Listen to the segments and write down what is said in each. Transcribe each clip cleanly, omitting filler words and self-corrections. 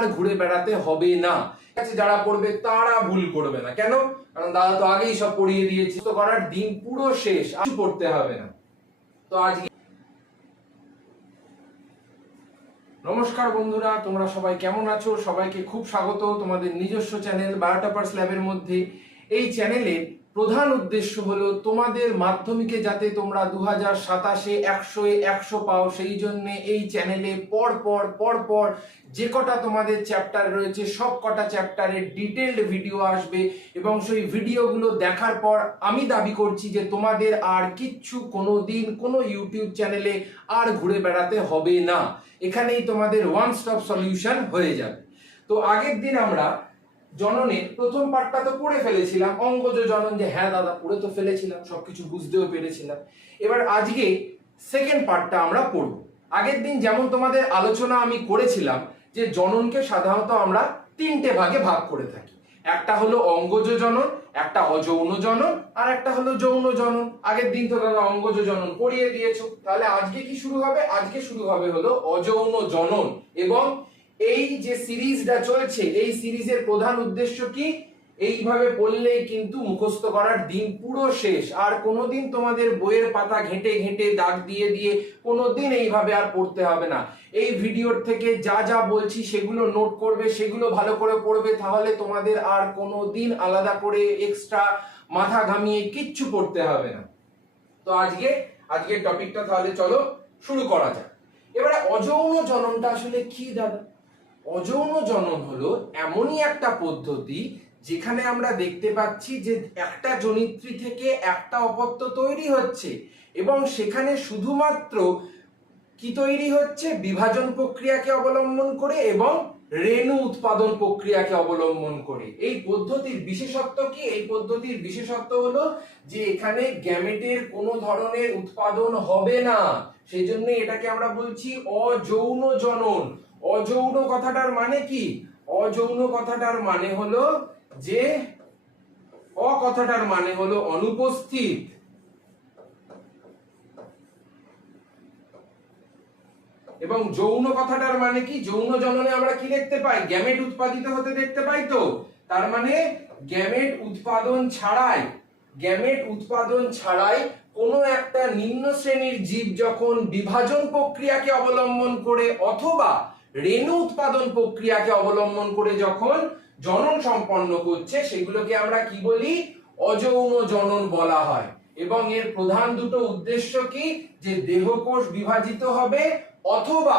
আর ঘুরে বেড়াতে হবে না। যারা পড়বে তারা ভুল করবে না। কেন? কারণ দাদা তো আগেই সব পড়িয়ে দিয়েছে। তো করার দিন পুরো শেষ, আর পড়তে হবে না। তো আজকে নমস্কার বন্ধুরা, তোমরা সবাই কেমন আছো? সবাইকে খুব স্বাগত তোমাদের নিজস্ব চ্যানেল বায়োটপার্স ল্যাবের মধ্যে। এই চ্যানেলের প্রধান উদ্দেশ্য হলো তোমাদের মাধ্যমিকে যাতে তোমরা 2027-এ 100-100 পাও, সেই জন্য এই চ্যানেলে পর যে কটা তোমাদের চ্যাপ্টার রয়েছে সব কটা চ্যাপ্টারের ডিটেইলড ভিডিও আসবে, এবং সেই ভিডিওগুলো দেখার পর আমি দাবি করছি যে তোমাদের আর কিচ্ছু কোনোদিন কোনো ইউটিউব চ্যানেলে আর ঘুরে বেড়াতে হবে না। এখানেই তোমাদের ওয়ান স্টপ সলিউশন হয়ে যাবে। তো আগের দিন আমরা জননের প্রথম পার্টটা তো পড়ে ফেলেছিলাম, অঙ্গজ জনন, যে হ্যাঁ দাদা পড়ে তো ফেলেছিলাম, সবকিছু বুঝতেও পেরেছিলাম। এবার আজকে সেকেন্ড পার্টটা আমরা পড়ব। আগের দিন যেমন তোমাদের আলোচনা আমি করেছিলাম যে জননকে সাধারণত আমরা তিনটে ভাগে ভাগ করে থাকি। একটা হলো অঙ্গজ জনন, একটা অযৌন জনন, আর একটা হলো যৌন জনন। আগের দিন তো দাদা অঙ্গজ জনন পড়িয়ে দিয়েছো, তাহলে আজকে কি শুরু হবে? আজকে শুরু হবে হলো অযৌন জনন। এবং এই যে সিরিজটা চলছে, এই সিরিজের প্রধান উদ্দেশ্য কি? এইভাবে পড়লেই কিন্তু মুখস্থ করার দিন পুরো শেষ। আর কোনোদিন তোমাদের বইয়ের পাতা ঘেঁটে ঘেঁটে দাগ দিয়ে দিয়ে কোনোদিন এইভাবে আর পড়তে হবে না। এই ভিডিওর থেকে যা যা বলছি সেগুলো নোট করবে, সেগুলো ভালো করে পড়বে, তাহলে তোমাদের আর কোনোদিন আলাদা করে এক্সট্রা মাথা ঘামিয়ে কিচ্ছু পড়তে হবে না। তো আজকের টপিকটা তাহলে চলো শুরু করা যাক। এবারে অযৌন জননটা আসলে কি দাদা? অযৌন জনন হলো এমনই একটা পদ্ধতি যেখানে আমরা দেখতে পাচ্ছি যে একটা জনিত্রী থেকে একটা অপত্য তৈরি হচ্ছে, এবং সেখানে শুধুমাত্র কি তৈরি হচ্ছে? বিভাজন প্রক্রিয়াকে অবলম্বন করে এবং রেণু উৎপাদন প্রক্রিয়াকে অবলম্বন করে। এই পদ্ধতির বিশেষত্ব কি? এই পদ্ধতির বিশেষত্ব হলো যে এখানে গ্যামেটের কোনো ধরনের উৎপাদন হবে না, সেই জন্য এটাকে আমরা বলছি অযৌন জনন। অযৌন কথাটার মানে কি? অযৌন কথাটার মানে হলো যে কথাটার মানে হলো অনুপস্থিত, এবং যৌন কথাটার মানে কি? যৌন জননে আমরা কি দেখতে পাই? গ্যামেট উৎপাদিত হতে দেখতে পাই। তো তার মানে গ্যামেট উৎপাদন ছাড়াই কোনো একটা নিম্ন শ্রেণীর জীব যখন বিভাজন প্রক্রিয়াকে অবলম্বন করে অথবা রেণু উৎপাদন প্রক্রিয়াকে অবলম্বন করে যখন জনন সম্পন্ন করছে, সেগুলোকে আমরা কি বলি? অযৌন জনন বলা হয়। এবং এর প্রধান দুটো উদ্দেশ্য কি? যে দেহকোষ বিভাজিত হবে অথবা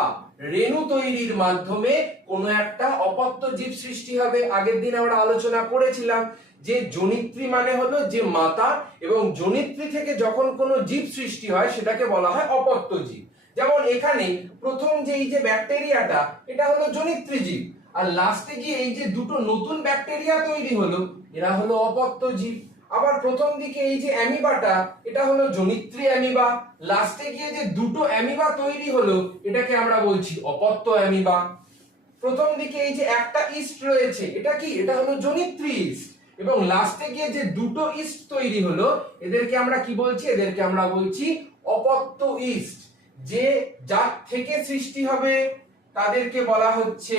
রেণু তৈরির মাধ্যমে কোনো একটা অপত্য জীব সৃষ্টি হবে। আগের দিন আমরা আলোচনা করেছিলাম যে জনিত্রী মানে হলো যে মাতা, এবং জনিত্রী থেকে যখন কোনো জীব সৃষ্টি হয় সেটাকে বলা হয় অপত্য জীব। যেমন এখানে প্রথম যে এই যে ব্যাকটেরিয়াটা, এটা হলো জনিত্রী জীব, আর লাস্টে গিয়ে এই যে দুটো নতুন ব্যাকটেরিয়া তৈরি হলো, এরা হলো অপত্য জীব। আবার প্রথম দিকে এই যে অ্যামিবাটা, এটা হলো জনিত্রী অ্যামিবা, লাস্টে গিয়ে যে দুটো অ্যামিবা তৈরি হলো এটাকে আমরা বলছি অপত্য অ্যামিবা। প্রথম দিকে এই যে একটা ইস্ট রয়েছে, এটা কি? এটা হলো জনিত্রী ইস্ট, এবং লাস্টে গিয়ে যে দুটো ইস্ট তৈরি হলো এদেরকে আমরা কি বলছি? এদেরকে আমরা বলছি অপত্য ইস্ট। যে যার থেকে সৃষ্টি হবে তাদেরকে বলা হচ্ছে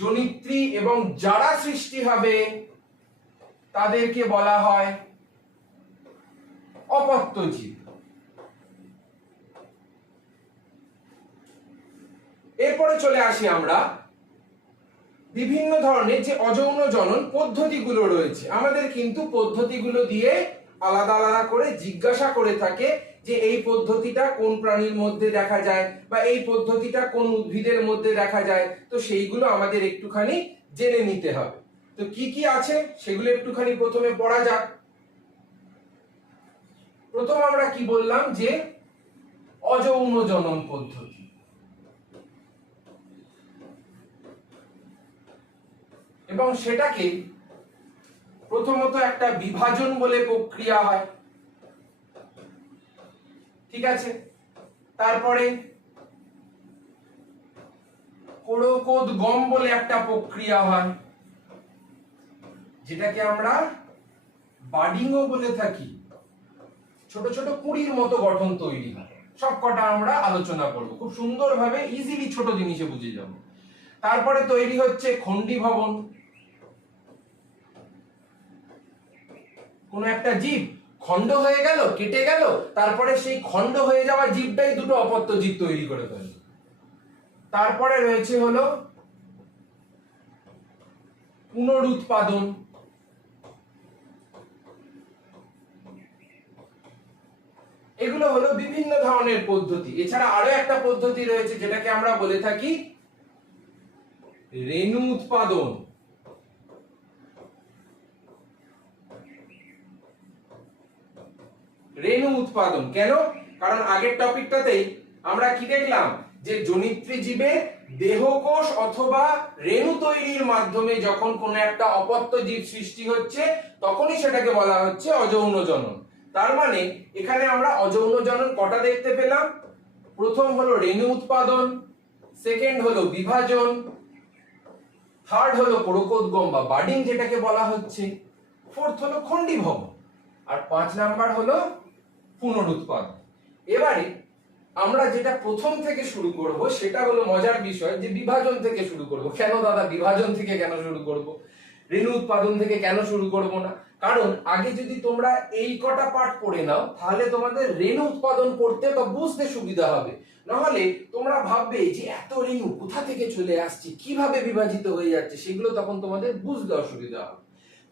জনিত্রী, এবং যারা সৃষ্টি হবে তাদেরকে বলা হয় অপত্য জীব। এরপরে চলে আসি আমরা বিভিন্ন ধরনের যে অযৌন জনন পদ্ধতিগুলো রয়েছে। আমাদের কিন্তু পদ্ধতিগুলো দিয়ে আলাদা আলাদা করে জিজ্ঞাসা করে থাকে যে এই পদ্ধতিটা কোন প্রাণীর মধ্যে দেখা যায়, বা এই পদ্ধতিটা কোন উদ্ভিদের মধ্যে দেখা যায়। তো সেইগুলো আমাদের একটুখানি জেনে নিতে হবে। তো কি কি আছে সেগুলো একটুখানি প্রথমে পড়া যাক। প্রথম আমরা কি বললাম? যে অযৌন জনন পদ্ধতি। এবং সেটাকে প্রথমত একটা বিভাজন বলে প্রক্রিয়া হয়, ঠিক আছে? তারপরে কোরকোদ্গম বলে একটা প্রক্রিয়া হয়, যেটাকে আমরা বাডিংও বলে থাকি। ছোট ছোট কুঁড়ির মতো গঠন তৈরি হয়। সব কটা আমরা আলোচনা করব খুব সুন্দরভাবে, ইজিলি ছোট জিনিসে বুঝে যাব। তারপরে তৈরি হচ্ছে খণ্ডী ভবন। কোন একটা জীব খণ্ড হয়ে গেল, কেটে গেল, তারপরে সেই খণ্ড হয়ে যাওয়া জীবটাই দুটো অপত্য জীব তৈরি করে ফেলল। তারপরে রয়েছে হলো পুনরুৎপাদন। এগুলো হলো বিভিন্ন ধরনের পদ্ধতি। এছাড়া আরো একটা পদ্ধতি রয়েছে যেটাকে আমরা বলে থাকি রেণু উৎপাদন। রেণু উৎপাদন কেন? কারণ আগের টপিকটাতেই আমরা কি দেখলাম যে জনিত্রী জীবের দেহকোষ অথবা রেণু তৈরির মাধ্যমে যখন কোনো একটা অপত্য জীব সৃষ্টি হচ্ছে তখনই সেটাকে বলা হচ্ছে অযৌন জনন। তার মানে এখানে আমরা অযৌন জনন কটা দেখতে পেলাম? প্রথম হলো রেণু উৎপাদন, সেকেন্ড হলো বিভাজন, থার্ড হলো প্রকোদগম বা বাডিং যেটাকে বলা হচ্ছে, ফোর্থ হলো খণ্ডী ভবন, আর 5 নাম্বার হলো পুনরুৎপাদন। এবারে আমরা যেটা প্রথম থেকে শুরু করব সেটা হলো মজার বিষয় যে বিভাজন থেকে শুরু করব। কেন দাদা বিভাজন থেকে কেন শুরু করব, রেণু উৎপাদন থেকে কেন শুরু করব না? কারণ আগে যদি তোমরা এই কটা পার্ট পড়ে নাও তাহলে তোমাদের রেণু উৎপাদন করতে বা বুঝতে সুবিধা হবে। নাহলে তোমরা ভাববে যে এত রেণু কোথা থেকে চলে আসছে, কিভাবে বিভাজিত হয়ে যাচ্ছে, সেগুলো তখন তোমাদের বুঝতে অসুবিধা হবে।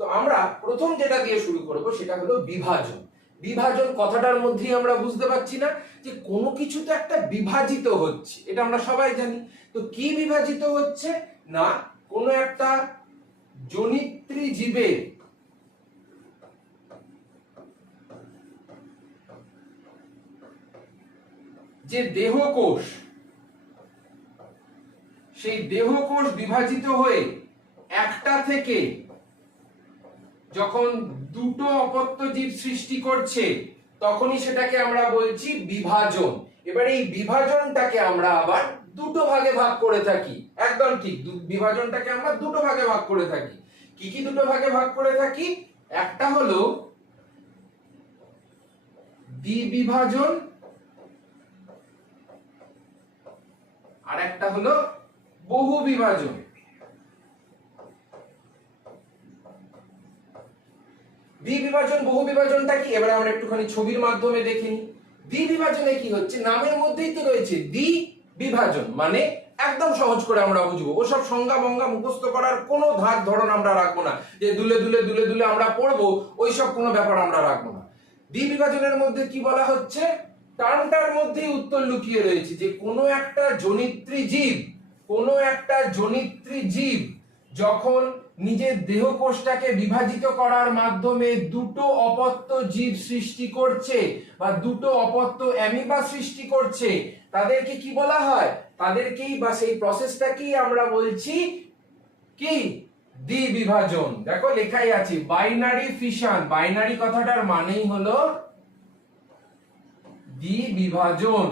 তো আমরা প্রথম যেটা দিয়ে শুরু করব সেটা হলো বিভাজন। বিভাজন কথাটার মধ্যেই আমরা বুঝতে পারছি না যে কোনো কিছু তো একটা বিভাজিত হচ্ছে, এটা আমরা সবাই জানি। তো কি বিভাজিত হচ্ছে না, কোনো একটা জনিত্রী জীবের যে দেহকোষ, সেই দেহকোষ বিভাজিত হয়ে একটা থেকে যখন দুটো অপত্য জীব সৃষ্টি করছে তখনই সেটাকে আমরা বলছি বিভাজন। এবার এই বিভাজনটাকে আমরা আবার দুটো ভাগে ভাগ করে থাকি। একদম ঠিক, বিভাজনটাকে আমরা দুটো ভাগে ভাগ করে থাকি। কি কি দুটো ভাগে ভাগ করে থাকি? একটা হলো দ্বিবিভাজন আর একটা হলো বহু বিভাজন। দ্বিবিভাজন বহু বিভাজনটা কি এবারে আমরা একটুখানি ছবির মাধ্যমে দেখে নিই। দ্বিবিভাজনে কি হচ্ছে, নামের মধ্যেই তো রয়েছে দ্বি বিভাজন, মানে একদম সহজ করে আমরা বুঝবো, ওসব সংজ্ঞা বঙ্গা মুখস্থ করার কোনো ধার ধরন আমরা রাখবো না, যে দুলে দুলে দুলে দুলে আমরা পড়বো ওইসব কোনো ব্যাপার আমরা রাখবো না। দ্বিবিভাজনের মধ্যে কি বলা হচ্ছে, টার্মটার মধ্যেই উত্তর লুকিয়ে রয়েছে যে কোনো একটা জনিত্রী জীব, কোনো একটা জনিত্রী জীব যখন নিজের দেহকোষটাকে বিভাজিত করার মাধ্যমে দুটো অপত্য জীব সৃষ্টি করছে বা দুটো অপত্য অ্যামিবা সৃষ্টি করছে, তাদেরকে কি বলা হয়? তাদেরকেই বা সেই প্রসেসটাকেই আমরা বলছি কি? দ্বিবিভাজন। দেখো লেখাই আছে বাইনারি ফিশন। বাইনারি কথাটার মানেই হলো দ্বিবিভাজন।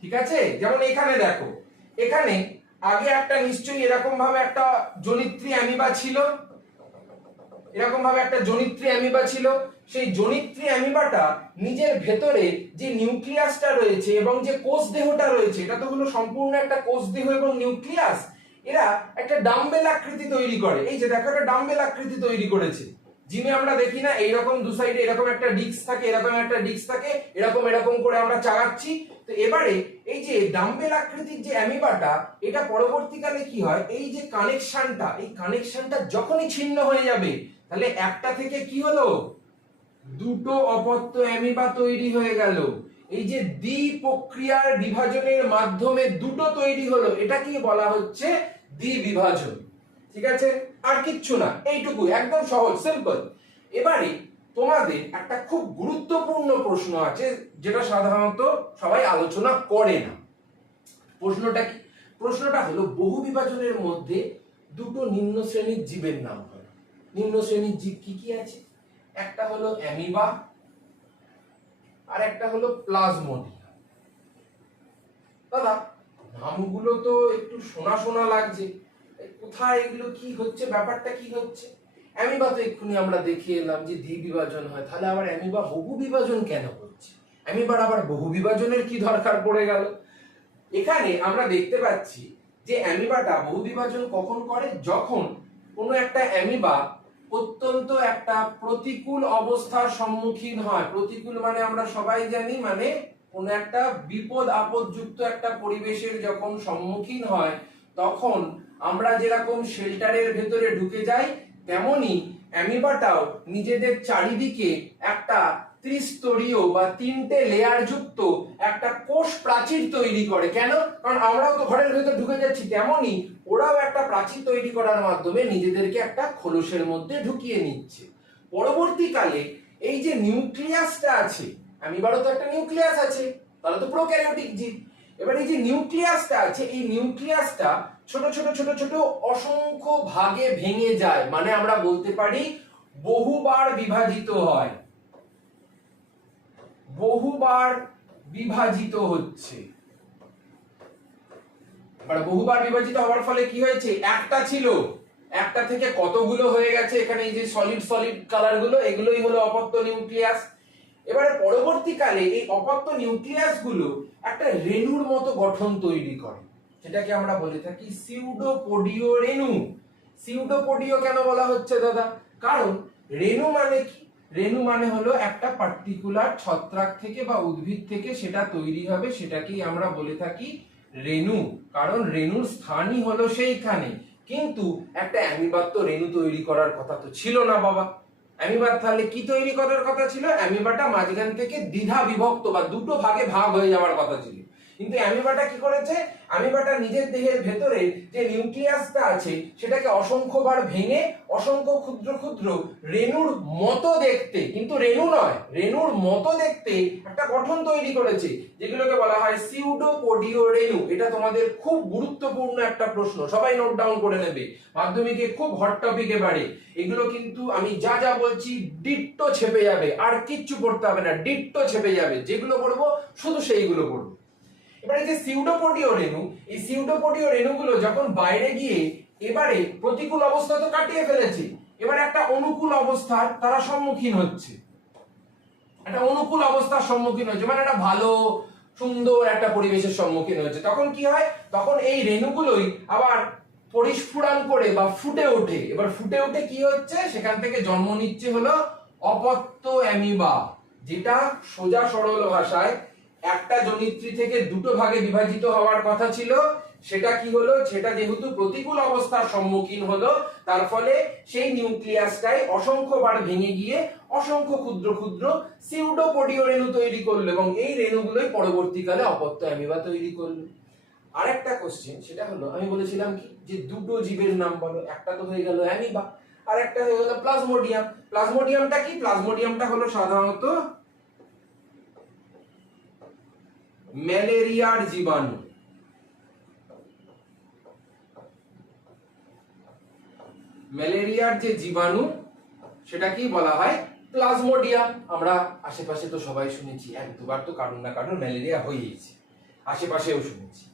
ঠিক আছে, যেমন এখানে দেখো, এখানে আগে একটা নিশ্চয়ই এরকম ভাবে একটা জনিত্রী অ্যামিবা ছিল, এরকম ভাবে একটা জনিত্রী অ্যামিবা ছিল। সেই জনিত্রী অ্যামিবাটা নিজের ভেতরে যে নিউক্লিয়াসটা রয়েছে এবং যে কোষ দেহটা রয়েছে, এটা তো হলো সম্পূর্ণ একটা কোষ দেহ এবং নিউক্লিয়াস, এরা একটা ডাম্বেল আকৃতি তৈরি করে। এই যে দেখো একটা ডাম্বেল আকৃতি তৈরি করেছে। জিমে আমরা দেখি না এইরকম দু সাইডে এরকম একটা ডিস্ক থাকে, এরকম একটা ডিস্ক থাকে, এরকম এরকম করে আমরা চাগাচ্ছি। তো এবারে এই যে ডাম্বেল আকৃতির যে অ্যামিবাটা, এটা পরবর্তীকালে কি হয়, এই যে কানেকশনটা, এই কানেকশনটা যখনই ছিন্ন হয়ে যাবে তাহলে একটা থেকে কি হলো, দুটো অপত্য অ্যামিবা তৈরি হয়ে গেল। এই যে দ্বি প্রক্রিয়ার বিভাজনের মাধ্যমে দুটো তৈরি হলো, এটাকে বলা হচ্ছে দ্বিবিভাজন। ঠিক আছে, আর কিচ্ছু না, এইটুকু, একদম সহজ, সিম্পল। এবারে তোমাদের একটা খুব গুরুত্বপূর্ণ প্রশ্ন আছে যেটা সাধারণত সবাই আলোচনা করে না। প্রশ্নটা কি? প্রশ্নটা হলো বহু বিভাজনের মধ্যে দুটো নিম্ন শ্রেণীর জীবের নাম হয়। নিম্ন শ্রেণীর জীব কি কি আছে? একটা হলো অ্যামিবা আর একটা হলো প্লাজমোডিয়াম। দাদা নামগুলো তো একটু শোনা শোনা লাগছে, কোথায় এগুলো কি হচ্ছে, ব্যাপারটা কি হচ্ছে? অ্যামিবা তো এক্ষুনি আমরা দেখে এলাম যে দ্বিবিভাজন হয়, তাহলে আবার অ্যামিবা বহু বিভাজন কেন হচ্ছে? অ্যামিবার আবার বহু বিভাজনের কি দরকার পড়ে গেল? এখানে আমরা দেখতে পাচ্ছি যে অ্যামিবাটা বহুবিভাজন কখন করে, যখন কোনো একটা অ্যামিবা অত্যন্ত একটা প্রতিকূল অবস্থার সম্মুখীন হয়। প্রতিকূল মানে আমরা সবাই জানি, মানে কোনো একটা বিপদ আপদযুক্ত একটা পরিবেশের যখন সম্মুখীন হয়, তখন আমরা যেরকম শেল্টারের ভেতরে ঢুকে যাই, তেমনি অ্যামিবাটাও নিজেদের চারিদিকে একটা ত্রিস্তরীয় বা 3টে লেয়ার যুক্ত একটা কোষ প্রাচীর তৈরি করে। কেন? কারণ আমরাও তো ঘরের ভেতর ঢুকে যাচ্ছি, তেমনি ওরাও একটা প্রাচীর তৈরি করার মাধ্যমে নিজেদেরকে একটা খোলসের মধ্যে ঢুকিয়ে নিচ্ছে। পরবর্তীকালে এই যে নিউক্লিয়াসটা আছে, অ্যামিবারও তো একটা নিউক্লিয়াস আছে, তাহলে তো প্রোক্যারিওটিক জীব। এবার এই যে নিউক্লিয়াসটা আছে, এই নিউক্লিয়াসটা ছোট ছোট ছোট ছোট অসংখ্য ভাগে ভেঙে যায়, মানে আমরা বলতে পারি বহুবার বিভাজিত হয়, বহুবার বিভাজিত হচ্ছে। এবার বহুবার বিভাজিত হওয়ার ফলে কি হয়েছে, একটা ছিল, একটা থেকে কতগুলো হয়ে গেছে। এখানে এই যে সলিড সলিড কালার গুলো, এগুলোই হলো অপত্য নিউক্লিয়াস। এবারে পরবর্তীকালে এই অপত্য নিউক্লিয়াস গুলো একটা রেণুর মতো গঠন তৈরি করে, যেটাকে আমরা বলে থাকি সিউডোপোডীয় রেণু। সিউডোপোডীয় কেন বলা হচ্ছে দাদা? কারণ রেণু মানে কি? রেণু মানে হলো একটা পার্টিকুলার ছত্রাক থেকে বা উদ্ভিদ থেকে সেটা তৈরি হবে, সেটাকেই আমরা বলে থাকি রেণু। কারণ রেণুর স্থানই হলো সেইখানে। কিন্তু একটা অ্যামিবার তো রেণু তৈরি করার কথা তো ছিল না বাবা। অ্যামিবার তাহলে কি তৈরি করার কথা ছিল? অ্যামিবাটা মাঝখান থেকে দ্বিধা বিভক্ত বা দুটো ভাগে ভাগ হয়ে যাওয়ার কথা ছিল। কিন্তু অ্যামিবাটা কি করেছে? অ্যামিবাটা নিজের দেহের ভেতরে যে নিউক্লিয়াসটা আছে সেটাকে অসংখ্যবার ভেঙে অসংখ্য ক্ষুদ্র ক্ষুদ্র রেণুর মতো দেখতে, কিন্তু রেণু নয়, রেণুর মতো দেখতে একটা গঠন তৈরি করেছে, যেগুলোকে বলা হয় সিউডোপোডীয় রেণু। এটা তোমাদের খুব গুরুত্বপূর্ণ একটা প্রশ্ন, সবাই নোট ডাউন করে নেবে, মাধ্যমিকে খুব হট টপিক এবারে। এগুলো কিন্তু আমি যা যা বলছি ডিট্টো ছেপে যাবে, আর কিচ্ছু পড়তে হবে না, ডিট্টো ছেপে যাবে। যেগুলো পড়বো শুধু সেইগুলো পড়বো। এবারে যে সিউডোপোডীয় রেণু, এই সিউডোপোডীয় রেণুগুলো যখন বাইরে গিয়ে এবারে প্রতিকূল অবস্থা তো কাটিয়ে ফেলেছে, এবার একটা অনুকূল অবস্থার তারা সম্মুখীন হচ্ছে, একটা অনুকূল অবস্থার সম্মুখীন হচ্ছে, মানে একটা ভালো সুন্দর একটা পরিবেশের সম্মুখীন হচ্ছে। তখন কি হয়? তখন এই রেণুগুলোই আবার পরিস্ফুরণ করে বা ফুটে ওঠে। এবার ফুটে উঠে কি হচ্ছে? সেখান থেকে জন্ম নিচ্ছে হলো অপত্য অ্যামিবা, যেটা সোজা সরল ভাষায় একটা জনিত্রী থেকে দুটো ভাগে বিভাজিত হওয়ার কথা ছিল, সেটা কি হলো? সেটা যেহেতু প্রতিকূল অবস্থার সম্মুখীন হলো, তার ফলে সেই নিউক্লিয়াসটাই অসংখ্যবার ভেঙে গিয়ে অসংখ্য ক্ষুদ্র ক্ষুদ্র সিউডোপোডীয় রেণু তৈরি করলো, এবং এই রেণুগুলোই পরবর্তীকালে অপত্য অ্যামিবা তৈরি করলো। আরেকটা কোশ্চেন, সেটা হলো আমি বলেছিলাম কি যে দুটো জীবের নাম বলো, একটা তো হয়ে গেল অ্যামিবা, আর একটা হয়ে গেল প্লাজমোডিয়াম। প্লাজমোডিয়ামটা কি? প্লাজমোডিয়ামটা হলো সাধারণত ম্যালেরিয়ার জীবাণু। ম্যালেরিয়ার যে জীবাণু সেটা কি বলা হয়? প্লাজমোডিয়াম। আমরা আশেপাশে তো সবাই শুনেছি, এক দুবার তো কারণ না কারণ ম্যালেরিয়া হয়েইছে, আশেপাশেও শুনেছি।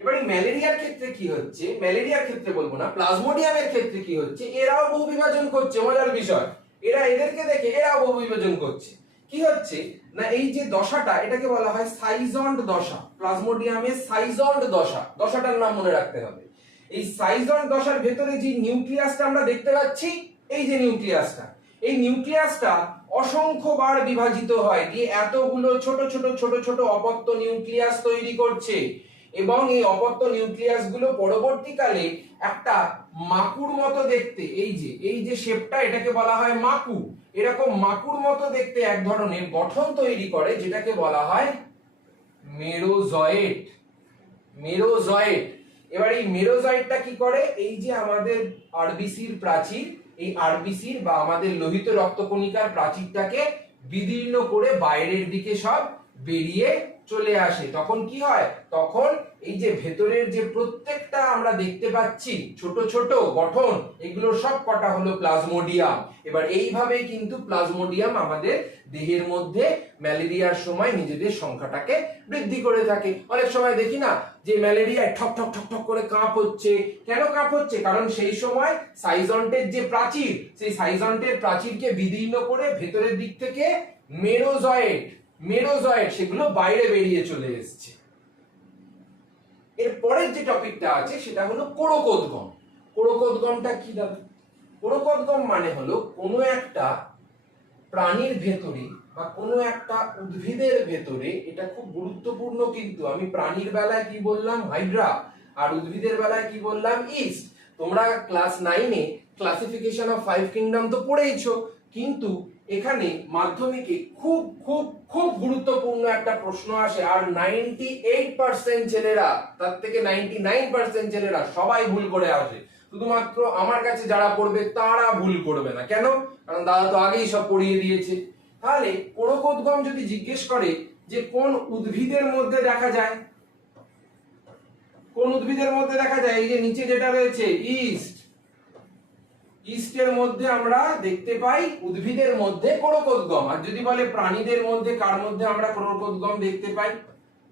এবারে ম্যালেরিয়ার ক্ষেত্রে কি হচ্ছে? ম্যালেরিয়ার ক্ষেত্রে বলবো না, প্লাজমোডিয়ামের ক্ষেত্রে কি হচ্ছে? এরাও বহু বিভাজন করছে, মজার বিষয়, এরা এদেরকে দেখে এরাও বহু বিভাজন করছে। কি হচ্ছে না, এই যে দশাটা, এটাকে বলা হয় সাইজন্ড দশা। প্লাজমোডিয়ামের সাইজন্ড দশা, দশাটার নাম মনে রাখতে হবে। এই সাইজন্ড দশার ভেতরে যে নিউক্লিয়াসটা আমরা দেখতে পাচ্ছি, এই যে নিউক্লিয়াসটা, এই নিউক্লিয়াসটা অসংখ্যবার বিভাজিত হয়, দিয়ে এতগুলো ছোট ছোট ছোট ছোট অপত্য নিউক্লিয়াস তৈরি করছে, এবং এই অপত্য নিউক্লিয়াস গুলো পরবর্তীকালে একটা মাকুর মতো দেখতে, এই যে শেপটা, এটাকে বলা হয় মাকু। এরকম মাকুর মতো দেখতে এক ধরনের গঠন তৈরি করে, যেটাকে বলা হয় মেরোজয়েট। মেরোজয়েট। এবার এই মেরোজয়েটটা কি করে? এই যে আমাদের আরবিসির প্রাচীর, এই আরবিসির বা আমাদের লোহিত রক্তকণিকার প্রাচীরটাকে বিদীর্ণ করে বাইরের দিকে সব বেরিয়ে চলে আসে। তখন কি হয়? তখন এই যে ভেতরের যে প্রত্যেকটা আমরা দেখতে পাচ্ছি ছোট ছোট গঠন, এগুলো সব কটা হলো প্লাজমোডিয়াম। এবার এইভাবে কিন্তু প্লাজমোডিয়াম আমাদের দেহের মধ্যে ম্যালেরিয়ার সময় নিজেদের সংখ্যাটাকে বৃদ্ধি করে থাকে। অনেক সময় দেখি না যে ম্যালেরিয়ায় ঠক ঠক ঠক ঠক করে কাঁপ হচ্ছে। কেন কাঁপ হচ্ছে? কারণ সেই সময় সাইজন্টের যে প্রাচীর, সেই সাইজন্টের প্রাচীরকে বিদীর্ণ করে ভেতরের দিক থেকে মেরোজয়েট সেগুলো বাইরে বেরিয়ে চলে এসছে। এর পরের যে টপিকটা আছে সেটা হলো কোড়কোদ্গম। কোড়কোদ্গমটা কি দাদা? কোড়কোদ্গম মানে হলো কোনো একটা প্রাণীর ভেতরে বা কোনো একটা উদ্ভিদের ভেতরে, এটা খুব গুরুত্বপূর্ণ কিন্তু, আমি প্রাণীর বেলায় কি বললাম হাইড্রা, আর উদ্ভিদের বেলায় কি বললাম ইস্ট। তোমরা ক্লাস 9-এ ক্লাসিফিকেশন অফ 5 কিংডম তো পড়েইছো, কিন্তু এখানে মাধ্যমিকে খুব খুব খুব গুরুত্বপূর্ণ একটা প্রশ্ন আসে, আর 98% ছেলেরা, তার থেকে 99% ছেলেরা সবাই ভুল করে আসে। শুধুমাত্র আমার কাছে যারা পড়বে তারা ভুল করবে না। কেন? কারণ দাদা তো আগেই সব পড়িয়ে দিয়েছে। তাহলে কোড়কোদ্গম যদি জিজ্ঞেস করে যে কোন উদ্ভিদের মধ্যে দেখা যায়, কোন উদ্ভিদের মধ্যে দেখা যায়, এই যে নিচে যেটা রয়েছে ইস্ট, ইস্টের মধ্যে আমরা দেখতে পাই উদ্ভিদের মধ্যে কোড়কোদ্গম। আর যদি বলে প্রাণীদের মধ্যে, কার মধ্যে আমরা কোড়কোদ্গম দেখতে পাই?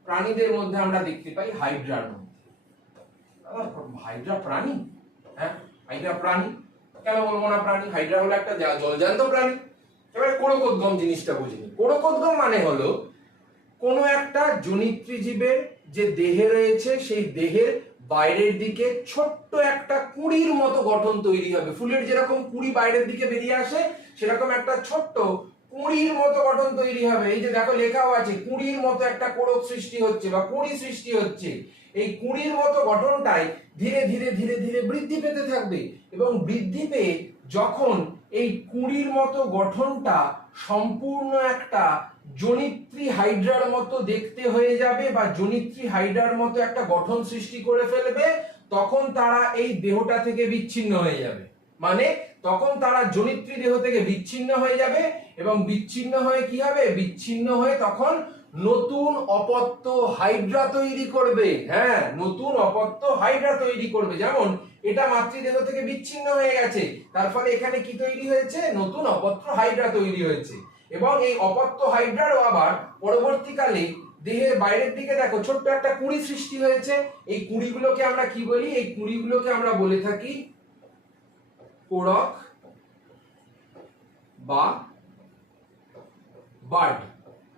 প্রাণীদের মধ্যে আমরা দেখতে পাই হাইড্রার মধ্যে। হাইড্রা প্রাণী? হ্যাঁ, হাইড্রা প্রাণী। কেন বলবো না প্রাণী? হাইড্রা হলো একটা জলজান্ত প্রাণী। এবারে কোড়কোদ্গম জিনিসটা বুঝিনি। কোড়কোদ্গম মানে হলো কোনো একটা জনিত্রী জীবের যে দেহে রয়েছে, সেই দেহের বাইরের দিকে ছোট্ট একটা কুঁড়ির মতো গঠন তৈরি হবে। ফুলের যেরকম কুঁড়ি বাইরের দিকে বেরিয়ে আসে, সেরকম একটা ছোট্ট কুঁড়ির মতো গঠন তৈরি হবে। এই যে দেখো লেখাও আছে, কুঁড়ির মতো একটা কোড়ক সৃষ্টি হচ্ছে বা কুঁড়ি সৃষ্টি হচ্ছে। এই কুঁড়ির মতো গঠনটাই ধীরে ধীরে ধীরে ধীরে বৃদ্ধি পেতে থাকবে, এবং বৃদ্ধি পেয়ে যখন এই কুঁড়ির মতো গঠনটা সম্পূর্ণ একটা জনিত্রী হাইড্রার মতো দেখতে হয়ে যাবে বা জনিত্রী হাইড্রার মতো একটা গঠন সৃষ্টি করে ফেলবে, তখন তারা এই দেহটা থেকে বিচ্ছিন্ন হয়ে যাবে। মানে তখন তারা জনিত্রী দেহ থেকে বিচ্ছিন্ন হয়ে যাবে, এবং বিচ্ছিন্ন হয়ে কি হবে? বিচ্ছিন্ন হয়ে তখন নতুন অপত্য হাইড্রা তৈরি করবে। হ্যাঁ, নতুন অপত্য হাইড্রা তৈরি করবে। যেমন এটা মাতৃদেহ থেকে বিচ্ছিন্ন হয়ে গেছে, তার ফলে এখানে কি তৈরি হয়েছে? নতুন অপত্য হাইড্রা তৈরি হয়েছে। এবং এই অপত্য হাইড্রারও আবার পরবর্তীকালে দেহের বাইরের দিকে দেখো ছোট্ট একটা কুঁড়ি সৃষ্টি হয়েছে। এই কুঁড়িগুলোকে আমরা কি বলি? এই কুঁড়িগুলোকে আমরা বলে থাকি কোড়ক বা বার্ড।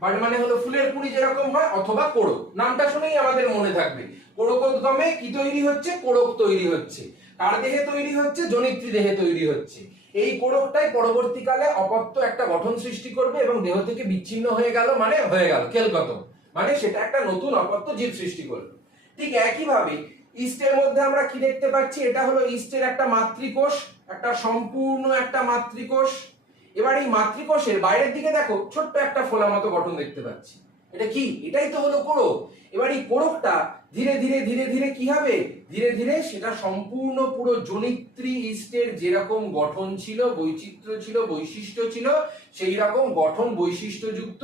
বার্ড মানে হলো ফুলের কুঁড়ি যেরকম হয়, অথবা কোড়ক। নামটা শুনেই আমাদের মনে থাকবে। কোড়কোদ্গমে কি তৈরি হচ্ছে? কোড়ক তৈরি হচ্ছে। কার দেহে তৈরি হচ্ছে? জনিত্রী দেহে তৈরি হচ্ছে। এই কোড়কটাই পরবর্তীকালে অপত্য একটা গঠন সৃষ্টি করবে এবং দেহ থেকে বিচ্ছিন্ন হয়ে গেল, মানে হয়ে গেল কেলকতম, মানে সেটা একটা নতুন অপত্য জীব সৃষ্টি করলো। ঠিক একইভাবে ইস্টের মধ্যে আমরা কি দেখতে পাচ্ছি? এটা হলো ইস্টের একটা মাতৃকোষ, একটা সম্পূর্ণ একটা মাতৃকোষ। এবার এই মাতৃকোষের বাইরের দিকে দেখো ছোট্ট একটা ফোলা মতো গঠন দেখতে পাচ্ছি। এটা কি? এটাই তো হলো কোড়ক। এবার এই কোড়কটা ধীরে ধীরে ধীরে ধীরে কি হবে? ধীরে ধীরে সেটা সম্পূর্ণ পুরো জনিত্রী ইস্টের যেরকম গঠন ছিল, বৈচিত্র্য ছিল, বৈশিষ্ট্য ছিল, সেই রকম গঠন বৈশিষ্ট্যযুক্ত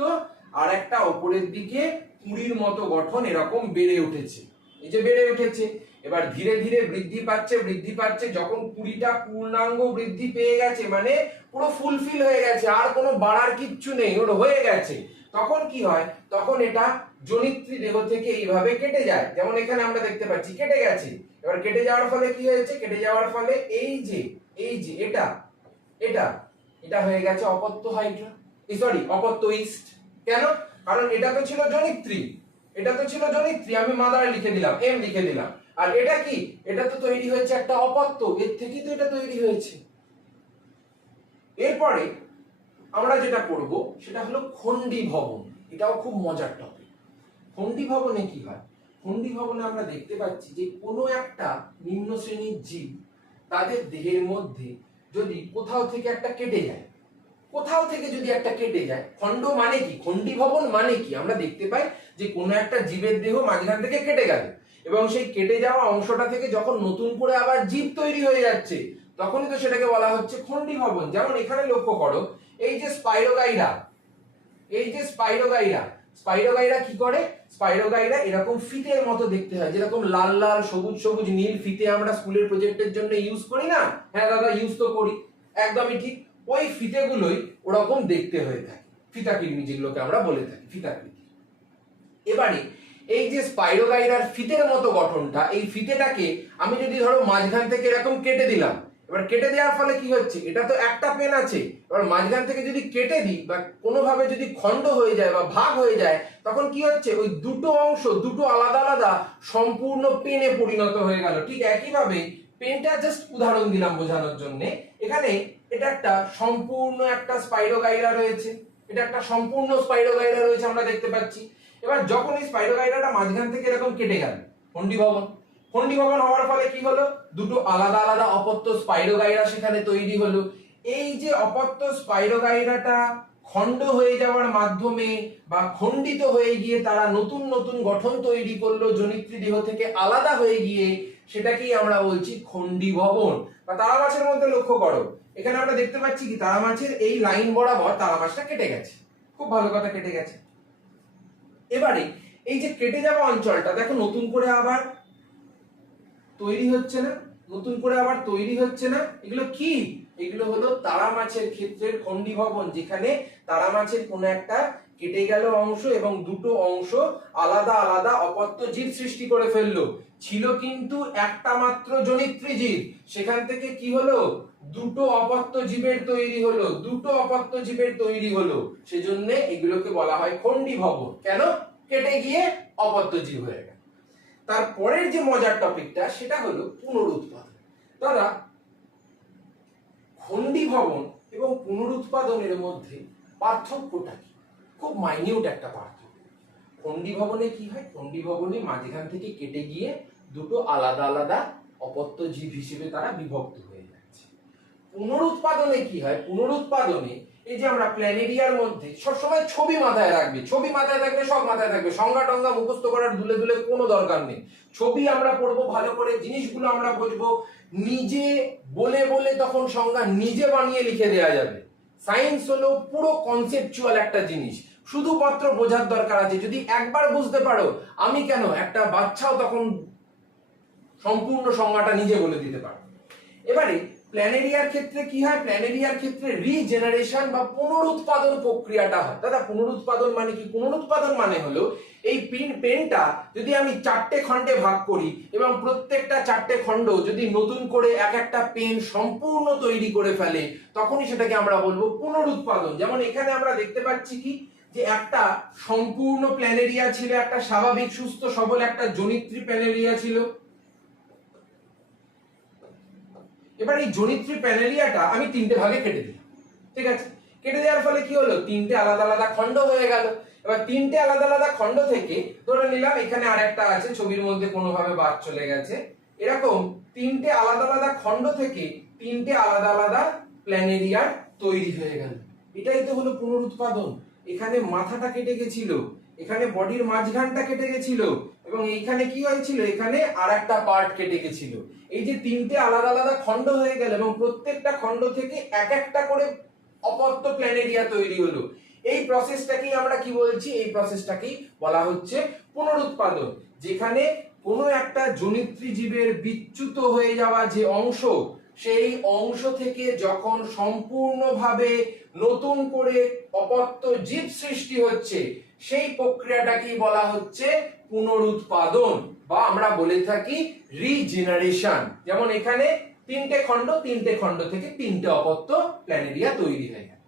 আর একটা ওপরের দিকে কুঁড়ির মতো গঠন এরকম বেড়ে উঠেছে। এই যে বেড়ে উঠেছে, এবার ধীরে ধীরে বৃদ্ধি পাচ্ছে, বৃদ্ধি পাচ্ছে। যখন কুঁড়িটা পূর্ণাঙ্গ বৃদ্ধি পেয়ে গেছে, মানে পুরো ফুলফিল হয়ে গেছে, আর কোনো বাড়ার কিচ্ছু নেই, ওটা হয়ে গেছে, তখন কি হয়? তখন এটা জনিত্রী দেহ থেকে এইভাবে কেটে যায়। যেমন এখানে আমরা দেখতে পাচ্ছি কেটে গেছে। এবার কেটে যাওয়ার ফলে কি হয়েছে? কেটে যাওয়ার ফলে এই যে এটা এটা এটা হয়ে গেছে অপত্য হাইড্রা, সরি অপত্য ইস্ট। কেন? কারণ এটা তো ছিল জনিত্রী, এটা তো ছিল জনিত্রী, আমি মাদার লিখে দিলাম, এম লিখে দিলাম। আর এটা কি? এটা তো তৈরি হয়েছে একটা অপত্য, এর থেকেই তো এটা তৈরি হয়েছে। এরপরে আমরা যেটা করব সেটা হলো খণ্ডী ভবন। এটাও খুব মজার টপিক। খণ্ডী ভবনে কি হয়? খণ্ডী ভবনে আমরা দেখতে পাচ্ছি যে কোনো একটা নিম্ন শ্রেণীর জীব, তাদের দেহের মধ্যে যদি কোথাও থেকে একটা কেটে যায়, কোথাও থেকে যদি একটা কেটে যায়, খণ্ড মানে কি? খণ্ডী ভবন মানে কি? আমরা দেখতে পাই যে কোনো একটা জীবের দেহ মাঝখান থেকে কেটে গেল, এবং সেই কেটে যাওয়া অংশটা থেকে যখন নতুন করে আবার জীব তৈরি হয়ে যাচ্ছে, তখনই তো সেটাকে বলা হচ্ছে খণ্ডী ভবন। যেমন এখানে লক্ষ্য করো, এই যে স্পাইরোগাইরা, এই যে স্পাইরোগাইরা, স্পাইরোগাইরা কি করে? স্পাইরোগাইরা এরকম ফিতের মতো দেখতে হয়, যেরকম লাল লাল সবুজ সবুজ নীল ফিতে আমরা স্কুলের প্রজেক্টের জন্য ইউজ করি না? হ্যাঁ দাদা, ইউজ তো করি, একদমই ঠিক। ওই ফিতেগুলোই ওরকম দেখতে হয়ে থাকে, ফিতাকৃমি যেগুলোকে আমরা বলে থাকি, ফিতাকৃতি। এবারে এই যে স্পাইরোগাইরার ফিতের মতো গঠনটা, এই ফিতেটাকে আমি যদি ধরো মাঝখান থেকে এরকম কেটে দিলাম, এবার কেটে দেওয়ার ফলে কি হচ্ছে, এটা তো একটা পেন আছে, এবার মাঝখান থেকে যদি কেটে দিই বা কোনোভাবে যদি খণ্ড হয়ে যায় বা ভাগ হয়ে যায়, তখন কি হচ্ছে, ওই দুটো অংশ দুটো আলাদা আলাদা সম্পূর্ণ পেনে পরিণত হয়ে গেল। ঠিক একইভাবে পেনটা জাস্ট উদাহরণ দিলাম বোঝানোর জন্য। এখানে এটা একটা সম্পূর্ণ একটা স্পাইরোগাইরা রয়েছে, এটা একটা সম্পূর্ণ স্পাইরোগাইরা রয়েছে আমরা দেখতে পাচ্ছি। এবার যখন এই স্পাইরোগাইরাটা মাঝখান থেকে এরকম কেটে গেল, খণ্ডীভবন, খণ্ডীভবন হওয়ার ফলে কি হলো, দুটো আলাদা আলাদা অপত্য স্পাইরোগাইরা সেখানে তৈরি হলো। এই যে অপত্য স্পাইরোগাইরাটা খণ্ড হয়ে যাওয়ার মাধ্যমে বা খণ্ডিত হয়ে গিয়ে তারা নতুন নতুন গঠন তৈরি করলো, জনিত্রী দেহ থেকে আলাদা হয়ে গিয়ে, সেটাকেই আমরা বলছি খণ্ডীভবন। বা তারা মাছের মধ্যে লক্ষ্য করো, এখানে আমরা দেখতে পাচ্ছি কি তারা মাছের এই লাইন বরাবর তারা মাছটা কেটে গেছে, খুব ভালো কথা, কেটে গেছে। এবারে এই যে কেটে যাওয়া অঞ্চলটা দেখো নতুন করে আবার তৈরি হচ্ছে না, নতুন করে আবার তৈরি হচ্ছে না। এগুলো কি, এগুলো হলো তারা মাছের ক্ষেত্রের খণ্ডীভবন, যেখানে তারা মাছের কোনো একটা কেটে গেল অংশ এবং দুটো অংশ আলাদা আলাদা অপত্য জীব সৃষ্টি করে ফেললো। ছিল কিন্তু একটা মাত্র জনিত্রী জীব, সেখান থেকে কি হলো, দুটো অপত্য জীবের তৈরি হলো, দুটো অপত্য জীবের তৈরি হলো। সেজন্য এগুলোকে বলা হয় খণ্ডীভবন। কেন, কেটে গিয়ে অপত্য জীব হয়ে গেল। তারপরের যে মজার টপিকটা সেটা হলো পুনরুৎপাদন। দাদা, খণ্ডীভবন এবং পুনরুৎপাদনের মধ্যে পার্থক্যটা কি? খুব মাইনিউট একটা পার্থক্য। খণ্ডীভবনে কি হয়, খণ্ডীভবনে মাঝখান থেকে কেটে গিয়ে দুটো আলাদা আলাদা অপত্য জীব হিসেবে তারা বিভক্ত হয়ে যাচ্ছে। পুনরুৎপাদনে কি হয়, পুনরুৎপাদনে এই যে আমরা প্ল্যানেরিয়ার মধ্যে সবসময় ছবি মাথায় রাখবে, ছবি মাথায় থাকবে, সব মাথায় থাকবে, সংজ্ঞা টঙ্গা মুখস্থ করার দুলে দুলে কোনো দরকার নেই। ছবি আমরা পড়বো ভালো করে, জিনিসগুলো আমরা বুঝবো, নিজে বলে বলে তখন সংজ্ঞা নিজে বানিয়ে লিখে দেওয়া যাবে। সায়েন্স হলো পুরো কনসেপচুয়াল একটা জিনিস, শুধুমাত্র বোঝার দরকার আছে। যদি একবার বুঝতে পারো, আমি কেন, একটা বাচ্চাও তখন সম্পূর্ণ সংজ্ঞাটা নিজে বলে দিতে পারে। এবারে প্ল্যানেরিয়ার ক্ষেত্রে কি হয়, প্ল্যানেরিয়ার ক্ষেত্রে রিজেনারেশন বা পুনরুৎপাদন প্রক্রিয়াটা হয়। দাদা, পুনরুৎপাদন মানে কি? পুনরুৎপাদন মানে হলো এই পেনটা যদি আমি চারটে খণ্ডে ভাগ করি এবং প্রত্যেকটা চারটে খণ্ড যদি নতুন করে এক একটা পেন সম্পূর্ণ তৈরি করে ফেলে, তখনই সেটাকে আমরা বলবো পুনরুৎপাদন। যেমন এখানে আমরা দেখতে পাচ্ছি কি, যে একটা সম্পূর্ণ প্ল্যানেরিয়া ছিল, একটা স্বাভাবিক সুস্থ সবল একটা জনিত্রী প্ল্যানেরিয়া ছিল। এবার এই জনিত্রী প্ল্যানেরিয়াটা আমি তিনটে ভাগে কেটে দিলাম, ঠিক আছে? কেটে দেওয়ার ফলে কি হলো, তিনটে আলাদা আলাদা খণ্ড হয়ে গেল। এবার তিনটে আলাদা আলাদা খণ্ড থেকে ধরে নিলাম এখানে আরেকটা আছে, ছবির মধ্যে কোনোভাবে বাদ চলে গেছে, এরকম তিনটে আলাদা আলাদা খণ্ড থেকে তিনটে আলাদা আলাদা প্ল্যানেরিয়ার তৈরি হয়ে গেল। এটাই তো হলো পুনরুৎপাদন। এখানে মাথাটা কেটে গেছিল, এখানে বডির মাঝখানটা কেটে গেছিল এবং এইখানে কি হয়েছিল, এখানে আরেকটা পার্ট কেটে গেছিল। এই যে তিনটে আলাদা আলাদা খণ্ড হয়ে গেল এবং প্রত্যেকটা খণ্ড থেকে এক একটা করে অপত্য প্ল্যানেরিয়া তৈরি হলো। এই প্রসেসটাকেই আমরা কি বলছি, এই প্রসেসটাকেই বলা হচ্ছে পুনরুৎপাদন। যেখানে কোনো একটা জনিত্রী জীবের বিচ্যুত হয়ে যাওয়া যে অংশ, সেই অংশ থেকে যখন সম্পূর্ণভাবে নতুন করে অপত্য জীব সৃষ্টি হচ্ছে, সেই প্রক্রিয়াটাকেই বলা হচ্ছে পুনরুৎপাদন বা আমরা বলে থাকি রিজেনারেশন। যেমন এখানে তিনটে খণ্ড থেকে তিনটে অপত্য প্ল্যানেরিয়া তৈরি হয়ে গেল।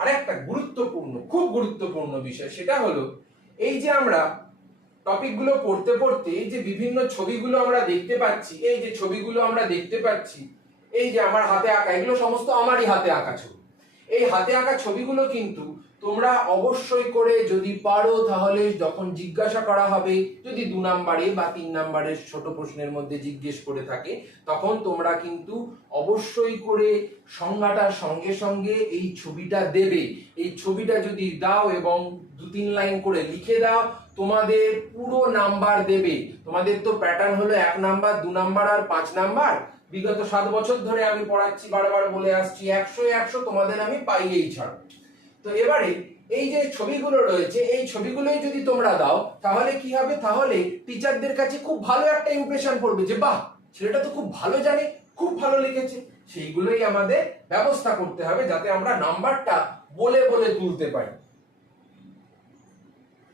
আরেকটা গুরুত্বপূর্ণ, খুব গুরুত্বপূর্ণ বিষয়, সেটা হলো এই যে আমরা টপিকগুলো পড়তে পড়তে এই যে বিভিন্ন ছবিগুলো আমরা দেখতে পাচ্ছি, এই যে ছবিগুলো আমরা দেখতে পাচ্ছি, এই যে আমার হাতে আঁকা, এগুলো সমস্ত আমারই হাতে আঁকা ছবি। এই হাতে আঁকা ছবিগুলো কিন্তু তোমরা অবশ্যই করে যদি পারো, তাহলে যখন জিজ্ঞাসা করা হবে, যদি 2 নাম্বারে বা 3 নাম্বারের ছোট প্রশ্নের মধ্যে জিজ্ঞেস করে থাকে, তখন তোমরা কিন্তু অবশ্যই করে সংজ্ঞাটার সঙ্গে সঙ্গে এই ছবিটা দেবে। এই ছবিটা যদি দাও এবং 2-3 লাইন করে লিখে দাও, তোমাদের পুরো নাম্বার দেবে। তোমাদের তো প্যাটার্ন হলো 1 নাম্বার, 2 নাম্বার আর 5 নাম্বার। বিগত 7 বছর ধরে আমি পড়াচ্ছি, বারবার বলে আসছি, 100 তোমাদের আমি পাইয়েই ছাড়ব। তো এবারে এই যে ছবিগুলো রয়েছে, এই ছবিগুলোই যদি তোমরা দাও, তাহলে কি হবে, তাহলে টিচারদের কাছে খুব ভালো একটা ইমপ্রেশন পড়বে যে বাহ, ছেলেটা তো খুব ভালো জানে, খুব ভালো লিখেছে। সেইগুলোই আমাদের ব্যবস্থা করতে হবে যাতে আমরা নাম্বারটা বলে বলে তুলতে পারি।